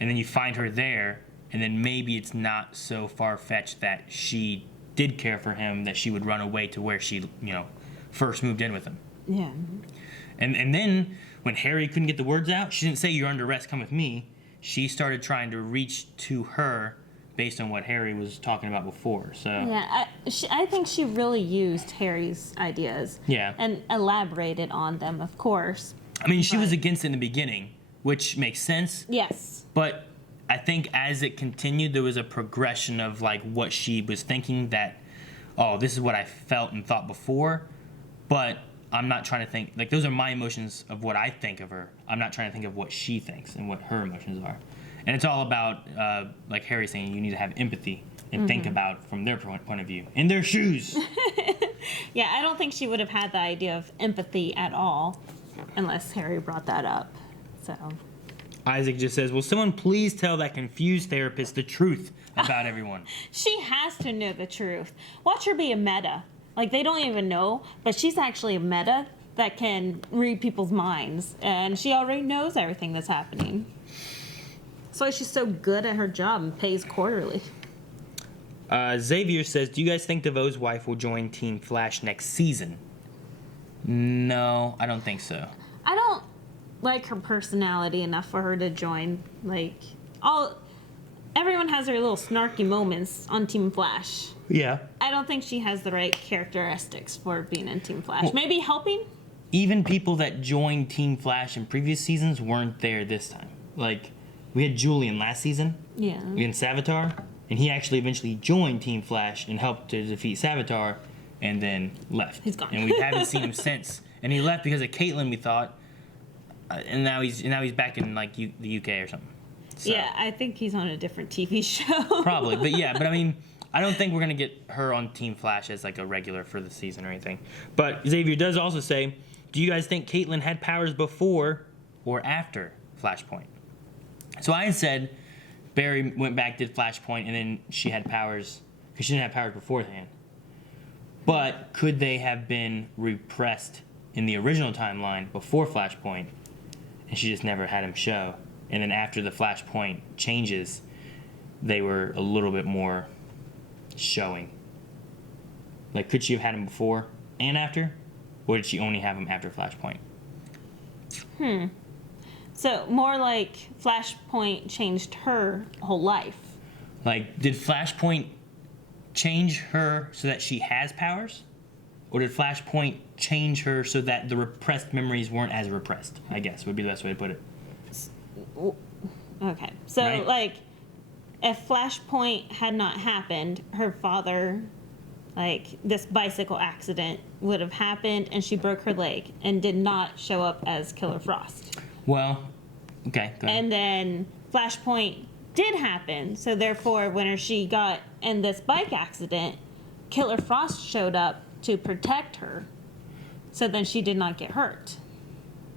And then you find her there, and then maybe it's not so far-fetched that she did care for him, that she would run away to where she, first moved in with him. Yeah. And then when Harry couldn't get the words out, she didn't say, you're under arrest, come with me. She started trying to reach to her based on what Harry was talking about before. So yeah, I think she really used Harry's ideas. Yeah. And elaborated on them, of course. I mean, she was against it in the beginning, which makes sense. Yes. But I think as it continued, there was a progression of like what she was thinking that, oh, this is what I felt and thought before, but I'm not trying to think, like those are my emotions of what I think of her. I'm not trying to think of what she thinks and what her emotions are. And it's all about, like Harry saying, you need to have empathy and think about from their point of view, in their shoes. Yeah, I don't think she would have had the idea of empathy at all unless Harry brought that up. So Isaac just says, will someone please tell that confused therapist the truth about everyone? She has to know the truth. Watch her be a meta. Like, they don't even know, but she's actually a meta that can read people's minds, and she already knows everything that's happening. That's why she's so good at her job and pays quarterly. Xavier says, do you guys think DeVoe's wife will join Team Flash next season? No, I don't think so. I don't like her personality enough for her to join. Like, everyone has their little snarky moments on Team Flash. Yeah. I don't think she has the right characteristics for being in Team Flash. Well, maybe helping? Even people that joined Team Flash in previous seasons weren't there this time. Like, we had Julian last season. Yeah. Against Savitar. And he actually eventually joined Team Flash and helped to defeat Savitar and then left. He's gone. And we haven't seen him since. And he left because of Caitlyn, we thought. And now he's back in like the UK or something. So, yeah, I think he's on a different TV show. probably. But I mean, I don't think we're going to get her on Team Flash as like a regular for the season or anything. But Xavier does also say, do you guys think Caitlyn had powers before or after Flashpoint? So I had said Barry went back, did Flashpoint, and then she had powers, because she didn't have powers beforehand. But could they have been repressed in the original timeline before Flashpoint, and she just never had him show? And then after the Flashpoint changes, they were a little bit more showing. Like, could she have had him before and after? Or did she only have him after Flashpoint? So more like Flashpoint changed her whole life. Like, did Flashpoint change her so that she has powers? Or did Flashpoint change her so that the repressed memories weren't as repressed, I guess, would be the best way to put it. Okay. So, Right. like, if Flashpoint had not happened, her father, like, this bicycle accident would have happened and she broke her leg and did not show up as Killer Frost. Well, okay, go ahead. And then Flashpoint did happen, so therefore when she got in this bike accident, Killer Frost showed up to protect her, so then she did not get hurt.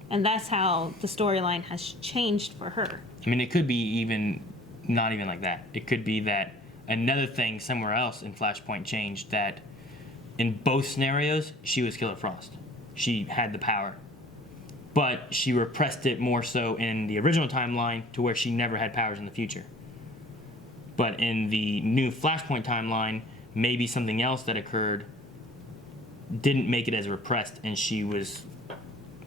And that's how the storyline has changed for her. I mean, it could be even not even like that. It could be that another thing somewhere else in Flashpoint changed, that in both scenarios, she was Killer Frost. She had the power. But she repressed it more so in the original timeline to where she never had powers in the future. But in the new Flashpoint timeline, maybe something else that occurred didn't make it as repressed and she was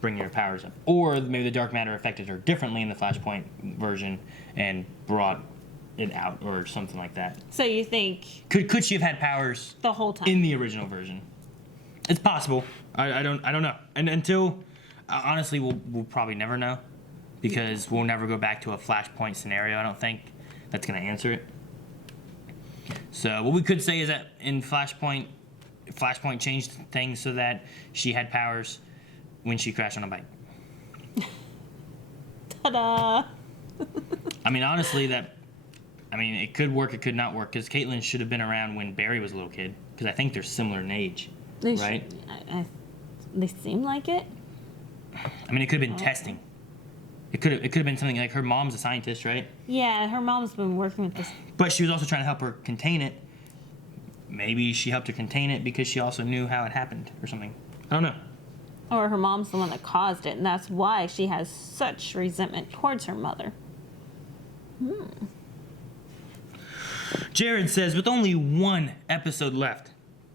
bringing her powers up. Or maybe the dark matter affected her differently in the Flashpoint version and brought it out or something like that. So you think Could she have had powers the whole time in the original version? It's possible. I don't know. And until honestly, we'll probably never know, because we'll never go back to a Flashpoint scenario. I don't think that's gonna answer it. So what we could say is that in Flashpoint changed things so that she had powers when she crashed on a bike. Ta-da! I mean, honestly, it could work, it could not work, because Caitlin should have been around when Barry was a little kid, because I think they're similar in age, right? They seem like it. I mean, it could have been testing. It could have been something like her mom's a scientist, right? Yeah, her mom's been working with this. But she was also trying to help her contain it. Maybe she helped her contain it because she also knew how it happened or something. I don't know. Or her mom's the one that caused it, and that's why she has such resentment towards her mother. Jared says, with only one episode left,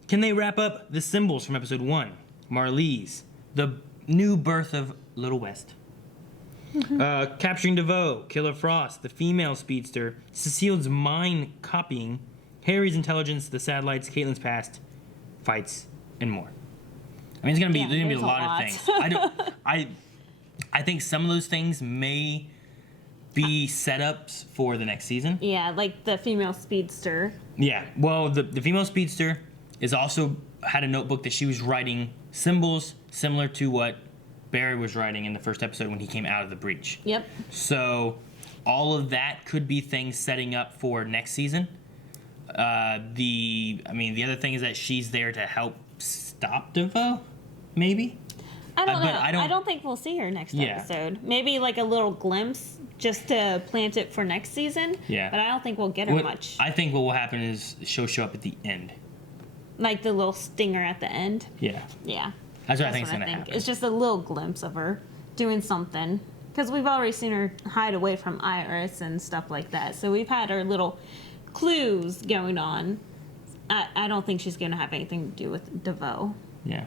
can they wrap up the symbols from episode 1? Marlize, the new birth of Little West. Capturing DeVoe, Killer Frost, the female speedster, Cecile's mind copying, Harry's intelligence, the satellites, Caitlin's past, fights, and more. I mean, there's gonna be a lot of things. I think some of those things may be setups for the next season. Yeah, like the female speedster. Yeah, well, the female speedster is also had a notebook that she was writing symbols similar to what Barry was writing in the first episode when he came out of the breach. Yep. So all of that could be things setting up for next season. The other thing is that she's there to help stop DeVoe, maybe. I don't know. I don't think we'll see her next episode. Maybe like a little glimpse just to plant it for next season. Yeah. But I don't think we'll get her much. I think what will happen is she'll show up at the end. Like the little stinger at the end. Yeah. Yeah. That's what I think is going to happen. It's just a little glimpse of her doing something. Because we've already seen her hide away from Iris and stuff like that. So we've had our little clues going on. I don't think she's going to have anything to do with DeVoe. Yeah.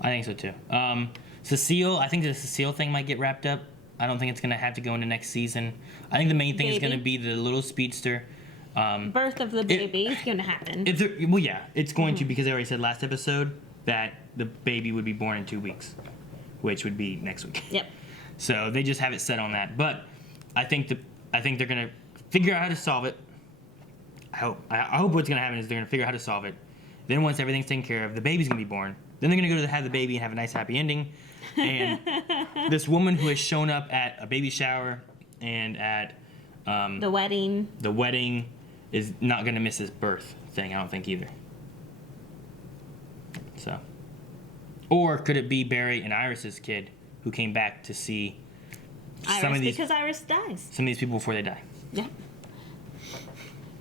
I think so too. Cecile, I think the Cecile thing might get wrapped up. I don't think it's going to have to go into next season. I think the main thing is going to be the little speedster. Birth of the baby is going to happen. It's going to, because they already said last episode that the baby would be born in 2 weeks, which would be next week. Yep. So they just have it set on that. But I think they're going to figure out how to solve it. I hope what's going to happen is they're going to figure out how to solve it. Then once everything's taken care of, the baby's going to be born. Then they're going to go to have the baby and have a nice happy ending. And this woman who has shown up at a baby shower and at the wedding is not going to miss this birth thing, I don't think either. So, or could it be Barry and Iris's kid who came back to see some of these, because Iris dies. some of these people before they die? Yeah.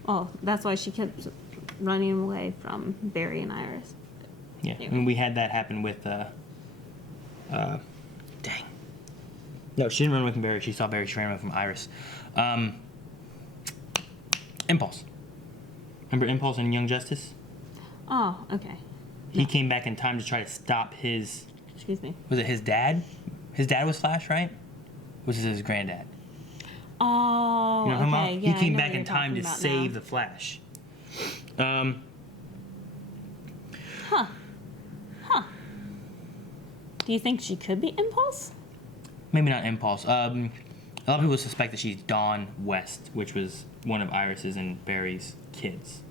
Oh, that's why she kept running away from Barry and Iris. Yeah, Yeah. I mean, we had that happen with, dang. No, she didn't run away from Barry. She saw Barry. She ran away from Iris. Impulse. Remember Impulse in Young Justice? Oh, okay. He came back in time to try to stop his... Excuse me. Was it his dad? His dad was Flash, right? Was it his granddad? Oh, You know who I'm okay. talking about? Yeah, He came I know back what in you're time to talking about save now. the Flash. Do you think she could be Impulse? Maybe not Impulse. A lot of people suspect that she's Dawn West, which was one of Iris's and Barry's kids.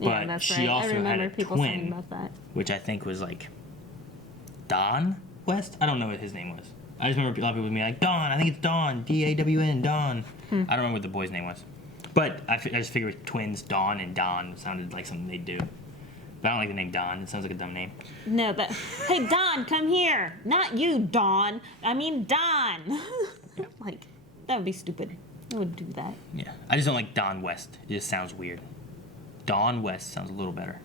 Yeah, But that's she right. also I remember had a people twin, saying about that. which I think was like Don West. I don't know what his name was. I just remember a lot of people being like, Dawn, I think it's Dawn, D-A-W-N, Dawn. I don't remember what the boy's name was. But I just figured twins, Dawn and Don, sounded like something they'd do. But I don't like the name Dawn. It sounds like a dumb name. No, but hey, Don, come here. Not you, Dawn. I mean Don. Like, that would be stupid. I wouldn't do that. Yeah. I just don't like Dawn West. It just sounds weird. Dawn West sounds a little better.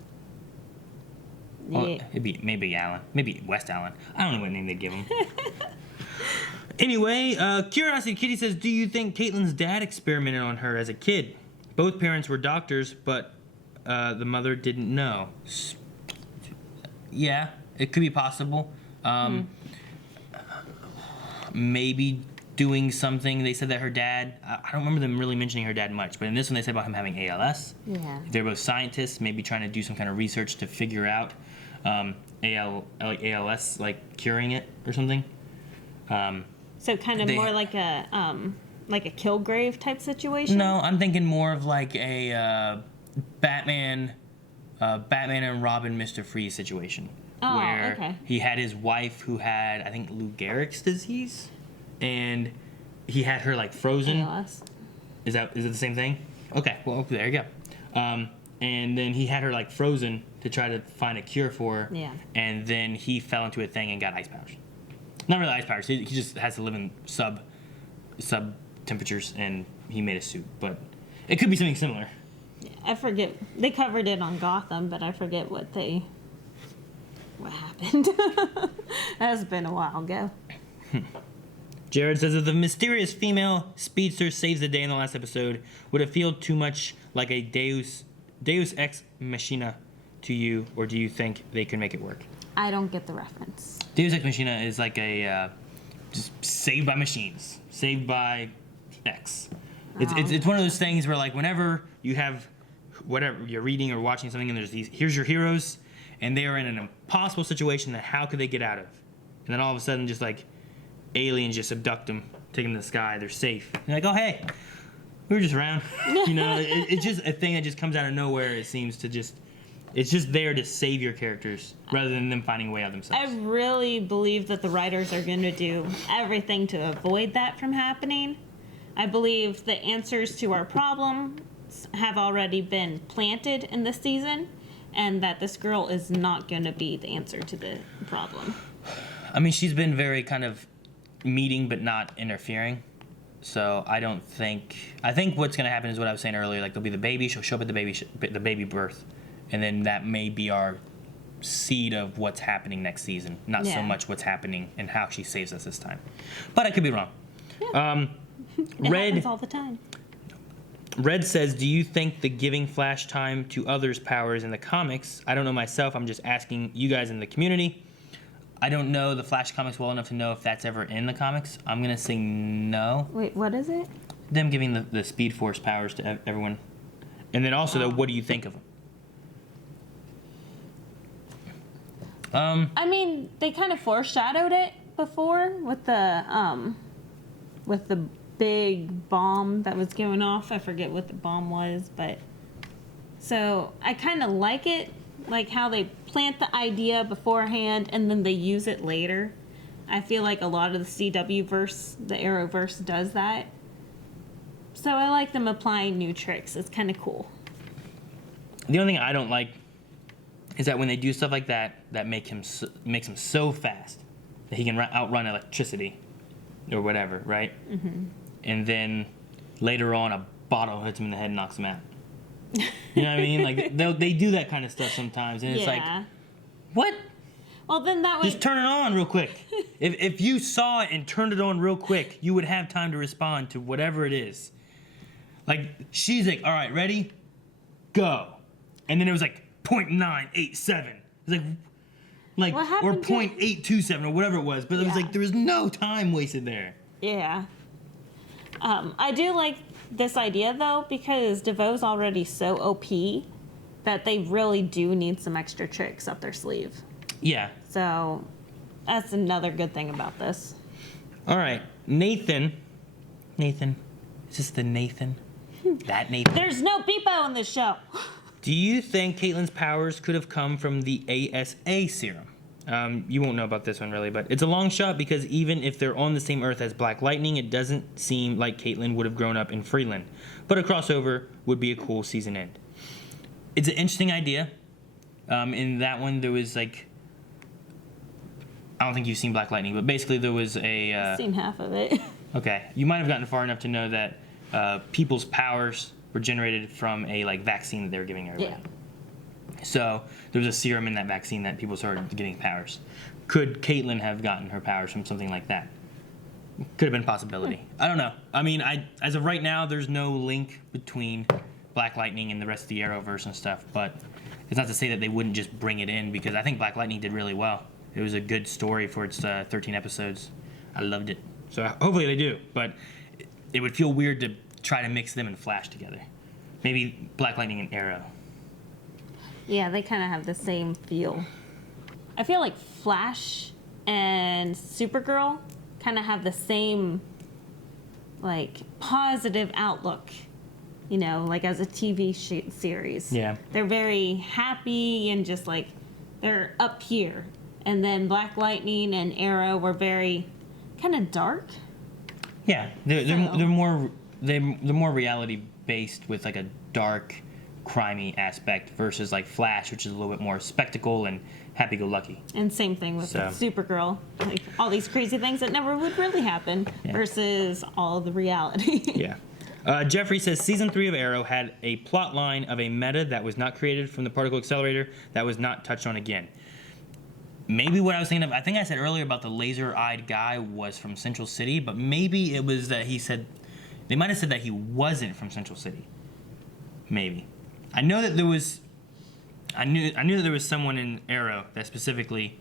Yeah. Oh, it'd be maybe Allen. Maybe West Allen. I don't know what name they'd give him. Anyway, Curiosity Kitty says, do you think Caitlin's dad experimented on her as a kid? Both parents were doctors, but the mother didn't know. Yeah, it could be possible. Maybe doing something. They said that her dad, I don't remember them really mentioning her dad much, but in this one they said about him having ALS. Yeah. They're both scientists, maybe trying to do some kind of research to figure out ALS, like curing it or something. So kind of more like a Kilgrave type situation? No, I'm thinking more of like a Batman and Robin, Mr. Freeze situation. Oh, where okay. he had his wife who had, I think, Lou Gehrig's disease, and he had her like frozen. ALS. Is it the same thing? Okay, well, there you go. And then he had her like frozen to try to find a cure for her. Yeah. And then he fell into a thing and got ice powers. Not really ice powers. He just has to live in sub temperatures, and he made a suit. But it could be something similar. Yeah, I forget. They covered it on Gotham, but I forget what happened. That's been a while ago. Jared says, if the mysterious female speedster saves the day in the last episode, would it feel too much like a Deus Ex Machina to you, or do you think they could make it work? I don't get the reference. Deus Ex Machina is like a just saved by machines, saved by X. It's one of those things where like whenever you have whatever you're reading or watching something and there's here's your heroes and they are in an impossible situation that how could they get out of, and then all of a sudden just like aliens just abduct them, take them to the sky, they're safe. You're like, oh hey, we were just around. You know, it's just a thing that just comes out of nowhere. It seems to just. It's just there to save your characters rather than them finding a way out themselves. I really believe that the writers are going to do everything to avoid that from happening. I believe the answers to our problems have already been planted in this season, and that this girl is not going to be the answer to the problem. I mean, she's been very kind of meeting but not interfering. So I think what's going to happen is what I was saying earlier. Like there'll be the baby, she'll show up at the baby birth. And then that may be our seed of what's happening next season. Not so much what's happening and how she saves us this time. But I could be wrong. Yeah. It happens all the time. Red says, do you think the giving Flash time to others powers in the comics? I don't know myself. I'm just asking you guys in the community. I don't know the Flash comics well enough to know if that's ever in the comics. I'm going to say no. Wait, what is it? Them giving the Speed Force powers to everyone. And then also, though, what do you think of them? I mean, they kind of foreshadowed it before with the big bomb that was going off. I forget what the bomb was, but so I kind of like it, like how they plant the idea beforehand and then they use it later. I feel like a lot of the CW verse, the Arrowverse, does that. So I like them applying new tricks. It's kind of cool. The only thing I don't like is that when they do stuff like that, that makes him so fast that he can outrun electricity or whatever, right? Mm-hmm. And then later on, a bottle hits him in the head and knocks him out. You know what I mean? Like they do that kind of stuff sometimes, and it's like, what? Well, then that would just turn it on real quick. If you saw it and turned it on real quick, you would have time to respond to whatever it is. Like she's like, all right, ready, go, and then it was like 0.987. It's like or 0.827 or whatever it was, but it was like there was no time wasted there. Yeah. I do like this idea though because DeVoe's already so OP that they really do need some extra tricks up their sleeve. Yeah. So that's another good thing about this. All right, Nathan. Is this the Nathan? That Nathan. There's no Beepo in this show. Do you think Caitlin's powers could have come from the ASA serum? You won't know about this one really, but it's a long shot because even if they're on the same Earth as Black Lightning, it doesn't seem like Caitlin would have grown up in Freeland. But a crossover would be a cool season end. It's an interesting idea. In that one, there was like, I don't think you've seen Black Lightning, but basically there was a. I've seen half of it. Okay, you might have gotten far enough to know that people's powers were generated from a like vaccine that they were giving everybody. Yeah. So there was a serum in that vaccine that people started getting powers. Could Caitlyn have gotten her powers from something like that? Could have been a possibility. I don't know. I mean, as of right now, there's no link between Black Lightning and the rest of the Arrowverse and stuff, but it's not to say that they wouldn't just bring it in, because I think Black Lightning did really well. It was a good story for its 13 episodes. I loved it. So hopefully they do, but it would feel weird to try to mix them and Flash together. Maybe Black Lightning and Arrow. Yeah, they kind of have the same feel. I feel like Flash and Supergirl kind of have the same, like, positive outlook, you know, like as a TV series. Yeah. They're very happy and just like, they're up here. And then Black Lightning and Arrow were very kind of dark. Yeah, they're more reality based with like a dark, crimey aspect versus like Flash, which is a little bit more spectacle and happy-go-lucky. And same thing with Supergirl, like all these crazy things that never would really happen versus all the reality. Yeah. Jeffrey says season 3 of Arrow had a plot line of a meta that was not created from the particle accelerator that was not touched on again. Maybe what I was thinking of, I think I said earlier about the laser-eyed guy was from Central City, but maybe it was that he said, they might have said that he wasn't from Central City. Maybe. I know that there was, I knew that there was someone in Arrow that specifically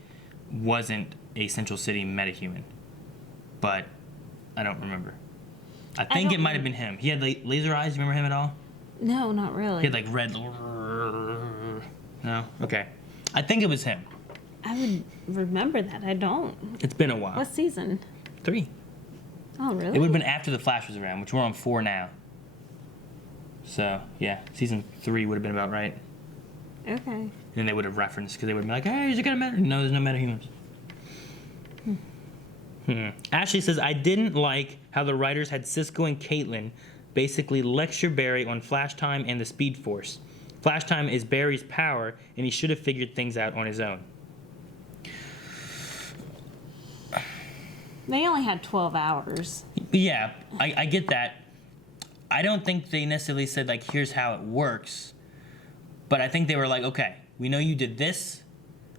wasn't a Central City metahuman, but I don't remember. I think it might have been him. He had laser eyes. You remember him at all? No, not really. He had like red. No? Okay. I think it was him. I would remember that. I don't. It's been a while. What season? 3. Oh, really? It would have been after the Flash was around, which we're on 4 now. So, yeah, season 3 would have been about right. Okay. And then they would have referenced, because they would have been like, hey, is it going to matter? No, there's no metahumans. Ashley says, I didn't like how the writers had Cisco and Caitlyn basically lecture Barry on Flash Time and the Speed Force. Flash Time is Barry's power, and he should have figured things out on his own. They only had 12 hours. Yeah, I get that. I don't think they necessarily said, like, here's how it works. But I think they were like, okay, we know you did this.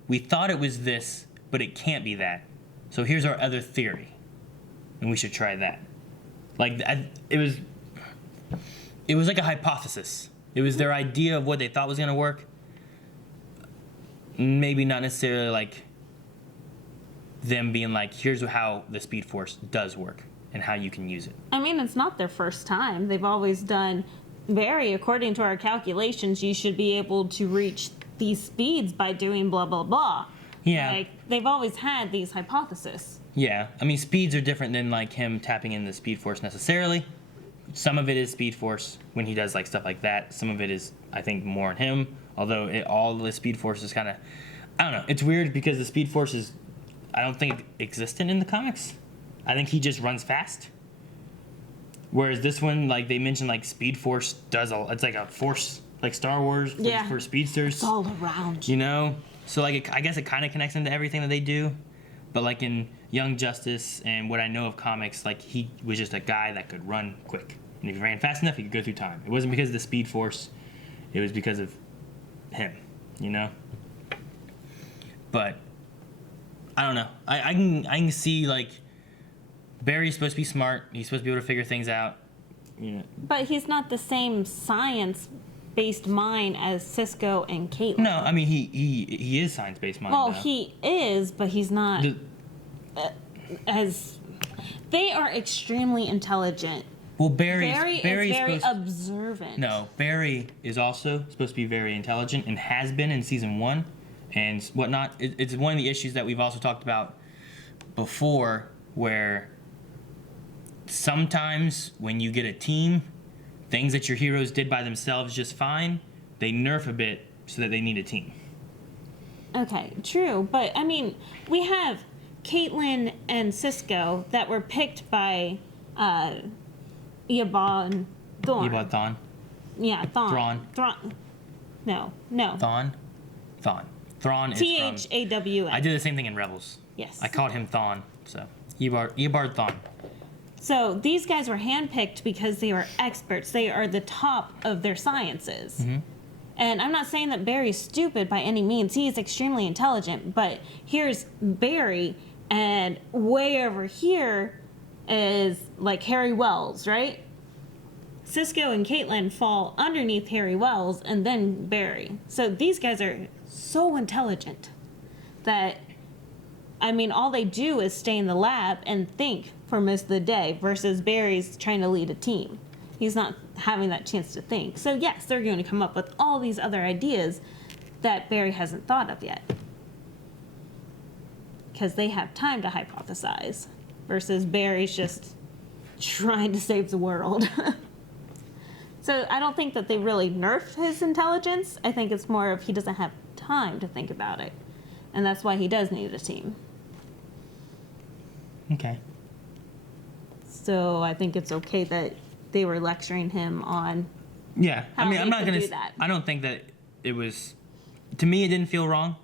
We thought it was this, but it can't be that. So here's our other theory. And we should try that. Like, it was like a hypothesis. It was their idea of what they thought was going to work. Maybe not necessarily, like, them being like, here's how the Speed Force does work and how you can use it. I mean, it's not their first time. They've always done according to our calculations, you should be able to reach these speeds by doing blah, blah, blah. Yeah. Like, they've always had these hypotheses. Yeah. I mean, speeds are different than, like, him tapping in the Speed Force necessarily. Some of it is Speed Force when he does, like, stuff like that. Some of it is, I think, more on him. Although all the Speed Force is kind of, I don't know. It's weird because the Speed Force is, I don't think existent in the comics. I think he just runs fast. Whereas this one, like, they mentioned, like, Speed Force does it's like a force, like Star Wars for speedsters. It's all around. You know? So, like, I guess it kind of connects into everything that they do. But, like, in Young Justice and what I know of comics, like, he was just a guy that could run quick. And if he ran fast enough, he could go through time. It wasn't because of the Speed Force. It was because of him, you know? But I don't know. I can see, like, Barry's supposed to be smart. He's supposed to be able to figure things out. You know. But he's not the same science-based mind as Cisco and Caitlyn. No, I mean, he is science-based mind. Well, though. he is, but he's not as... They are extremely intelligent. Well, Barry is very observant. No, Barry is also supposed to be very intelligent and has been in season 1 and whatnot. It's one of the issues that we've also talked about before, where sometimes when you get a team, things that your heroes did by themselves just fine, they nerf a bit so that they need a team. Okay, true. But, I mean, we have Caitlyn and Cisco that were picked by Yvonne Thorne. Yvonne Thawne? Yeah, Thawne. Thrawn. Thrawn. No. Thawne? Thawne. Thrawn is from... T-H-A-W-N. I did the same thing in Rebels. Yes. I called him Thawne, so... Eobard Thawne. So these guys were handpicked because they were experts. They are the top of their sciences. Mm-hmm. And I'm not saying that Barry's stupid by any means. He is extremely intelligent. But here's Barry, and way over here is like Harry Wells, right? Cisco and Caitlin fall underneath Harry Wells and then Barry. So these guys are so intelligent that, I mean, all they do is stay in the lab and think for most of the day versus Barry's trying to lead a team. He's not having that chance to think. So yes, they're going to come up with all these other ideas that Barry hasn't thought of yet. Because they have time to hypothesize versus Barry's just trying to save the world. So I don't think that they really nerfed his intelligence. I think it's more of he doesn't have time to think about it. And that's why he does need a team. Okay. So I think it's okay that they were lecturing him on Yeah. how I mean, they I'm not could going do to... that. I don't think that it was... To me, it didn't feel wrong.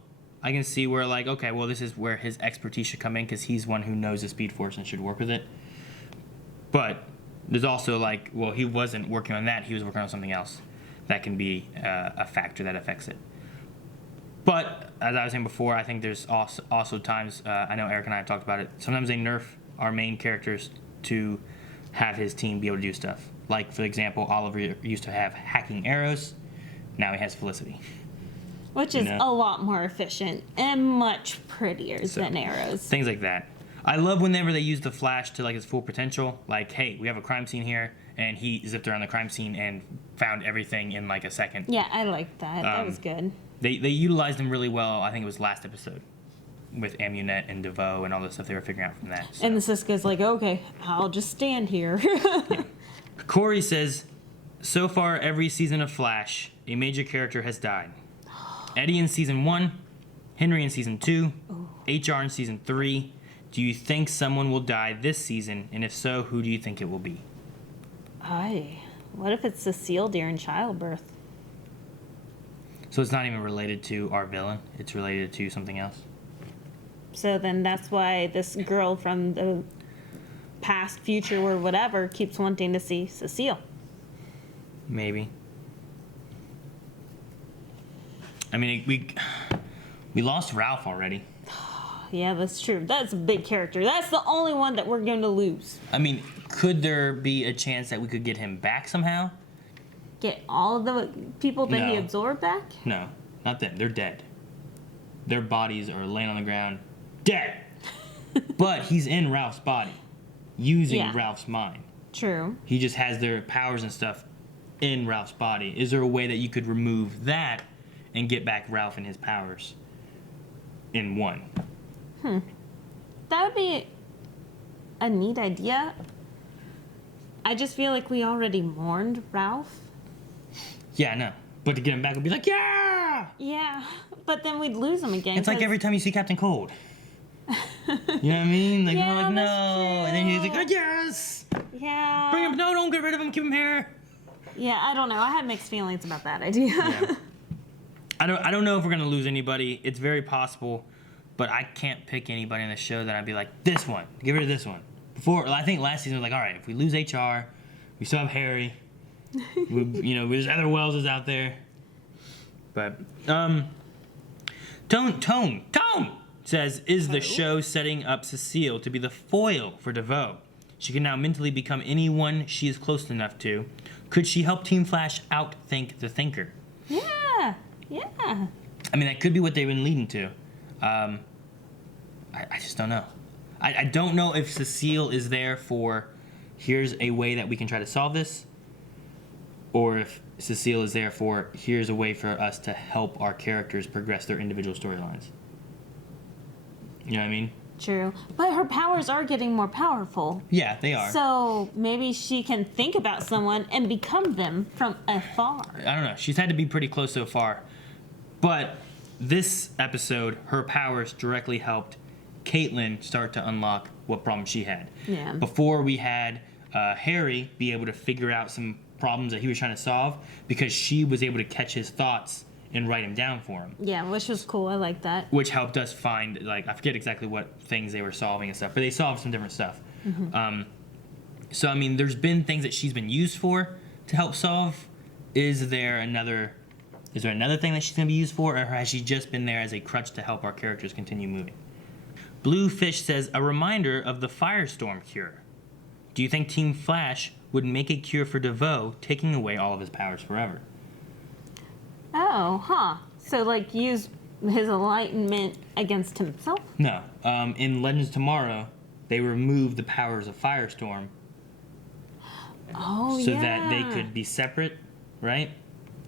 I can see where, like, okay, well, this is where his expertise should come in because he's one who knows the Speed Force and should work with it. But there's also, like, well, he wasn't working on that. He was working on something else. That can be a factor that affects it. But, as I was saying before, I think there's also times, I know Eric and I have talked about it, sometimes they nerf our main characters to have his team be able to do stuff. Like, for example, Oliver used to have hacking arrows. Now he has Felicity. Which is a lot more efficient and much prettier than arrows. Things like that. I love whenever they use the Flash to, like, his full potential. Like, hey, we have a crime scene here, and he zipped around the crime scene and found everything in, like, a second. Yeah, I like that. That was good. They utilized him really well. I think it was last episode with Amunet and DeVoe and all the stuff they were figuring out from that. So. And the Cisco's like, okay, I'll just stand here. Yeah. Corey says, so far every season of Flash, a major character has died. Eddie in season 1, Henry in season 2, HR in season 3. Do you think someone will die this season? And if so, who do you think it will be? What if it's Cecile during childbirth? So it's not even related to our villain. It's related to something else. So then that's why this girl from the past, future, or whatever keeps wanting to see Cecile. Maybe. I mean, we lost Ralph already. Yeah, that's true. That's a big character. That's the only one that we're going to lose. I mean, could there be a chance that we could get him back somehow? Get all of the people that he No. absorbed back? No, not them. They're dead. Their bodies are laying on the ground, dead. But he's in Ralph's body, using Ralph's mind. True. He just has their powers and stuff in Ralph's body. Is there a way that you could remove that and get back Ralph and his powers in one? That would be a neat idea. I just feel like we already mourned Ralph. Yeah, I know. But to get him back would be like, yeah! Yeah, but then we'd lose him again. It's like 'cause- every time you see Captain Cold. You know what I mean? Like, Yeah, you're like, no. that's And then he's like, true. oh, yes! Yeah. Bring him, no, don't get rid of him, keep him here. Yeah, I don't know. I have mixed feelings about that idea. Yeah. I don't know if we're going to lose anybody. It's very possible, but I can't pick anybody in the show that I'd be like, this one, get rid of this one. I think last season was like, all right, if we lose HR, we still have Harry. There's other Welleses out there. But, Tone says, is the show setting up Cecile to be the foil for DeVoe? She can now mentally become anyone she is close enough to. Could she help Team Flash outthink the Thinker? Yeah. I mean, that could be what they've been leading to. I just don't know. I don't know if Cecile is there for, here's a way that we can try to solve this, or if Cecile is there for, here's a way for us to help our characters progress their individual storylines. You know what I mean? True. But her powers are getting more powerful. Yeah, they are. So maybe she can think about someone and become them from afar. I don't know. She's had to be pretty close so far. But this episode, her powers directly helped Caitlin start to unlock what problems she had. Yeah. Before we had Harry be able to figure out some problems that he was trying to solve because she was able to catch his thoughts and write them down for him. Yeah, which was cool. I like that. Which helped us find, like, I forget exactly what things they were solving and stuff, but they solved some different stuff. So, I mean, there's been things that she's been used for to help solve. Is there another thing that she's going to be used for, or has she just been there as a crutch to help our characters continue moving? Bluefish says, a reminder of the firestorm cure. Do you think Team Flash would make a cure for DeVoe, taking away all of his powers forever? Oh, huh. So, like, use his enlightenment against himself? No. In Legends Tomorrow, they removed the powers of Firestorm Oh, so yeah. that they could be separate, right?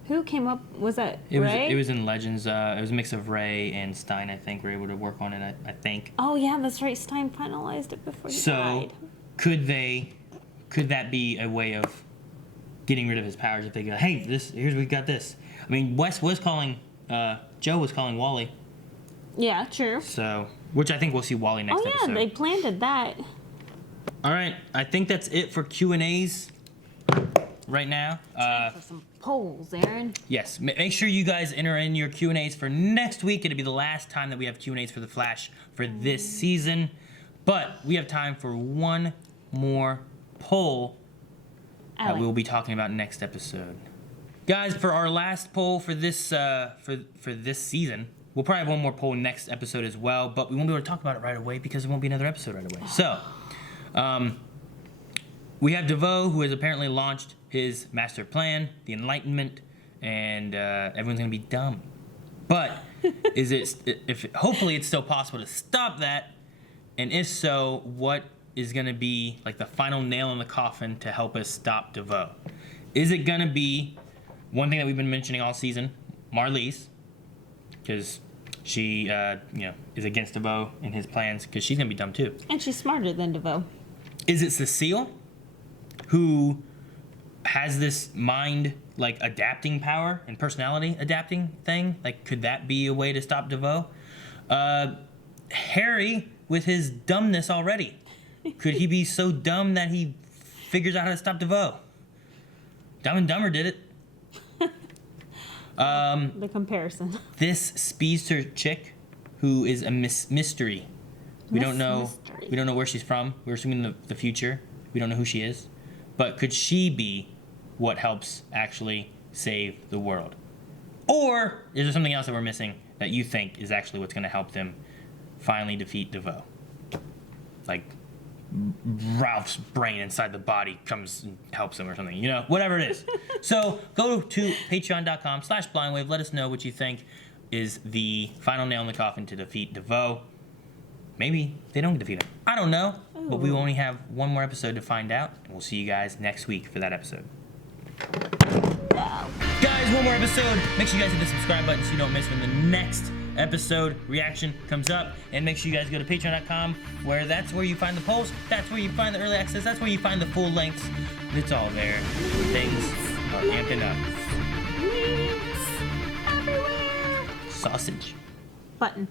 Who came up? Was that It was Ray? it was in Legends. It was a mix of Ray and Stein, I think, were able to work on it, I think. Oh, yeah, that's right. Stein finalized it before he died. Could that be a way of getting rid of his powers if they go, hey, we got this. I mean, Wes was calling, Joe was calling Wally. Yeah, true. So, which I think we'll see Wally next episode. Oh, yeah, they planted that. All right, I think that's it for Q&As right now. Time for some polls, Aaron. Yes, make sure you guys enter in your Q&As for next week. It'll be the last time that we have Q&As for The Flash for this season. But we have time for one more poll that we will be talking about next episode. Guys, for our last poll for this for this season, we'll probably have one more poll next episode as well, but we won't be able to talk about it right away because there won't be another episode right away. So, we have DeVoe, who has apparently launched his master plan, the Enlightenment, and everyone's gonna be dumb. But hopefully it's still possible to stop that, and if so, what is gonna be like the final nail in the coffin to help us stop DeVoe? Is it gonna be one thing that we've been mentioning all season, Marlize, because she is against DeVoe and his plans, because she's gonna be dumb too. And she's smarter than DeVoe. Is it Cecile, who has this mind like adapting power and personality adapting thing? Like, could that be a way to stop DeVoe? Harry, with his dumbness already, could he be so dumb that he figures out how to stop DeVoe? Dumb and Dumber did it. The comparison. This speedster chick, who is a mystery. We don't know where she's from. We're assuming the future. We don't know who she is. But could she be what helps actually save the world? Or is there something else that we're missing that you think is actually what's going to help them finally defeat DeVoe? Like Ralph's brain inside the body comes and helps him or something, whatever it is. So go to patreon.com/blindwave. Let us know what you think is the final nail in the coffin to defeat DeVoe. Maybe they don't defeat him. I don't know. Ooh. But we only have one more episode to find out. And we'll see you guys next week for that episode. Wow. Guys, one more episode. Make sure you guys hit the subscribe button so you don't miss when the next episode reaction comes up. And make sure you guys go to patreon.com, where that's where you find the polls. That's where you find the early access. That's where you find the full lengths. It's all there. Things are amping up. Links everywhere. Sausage. Button.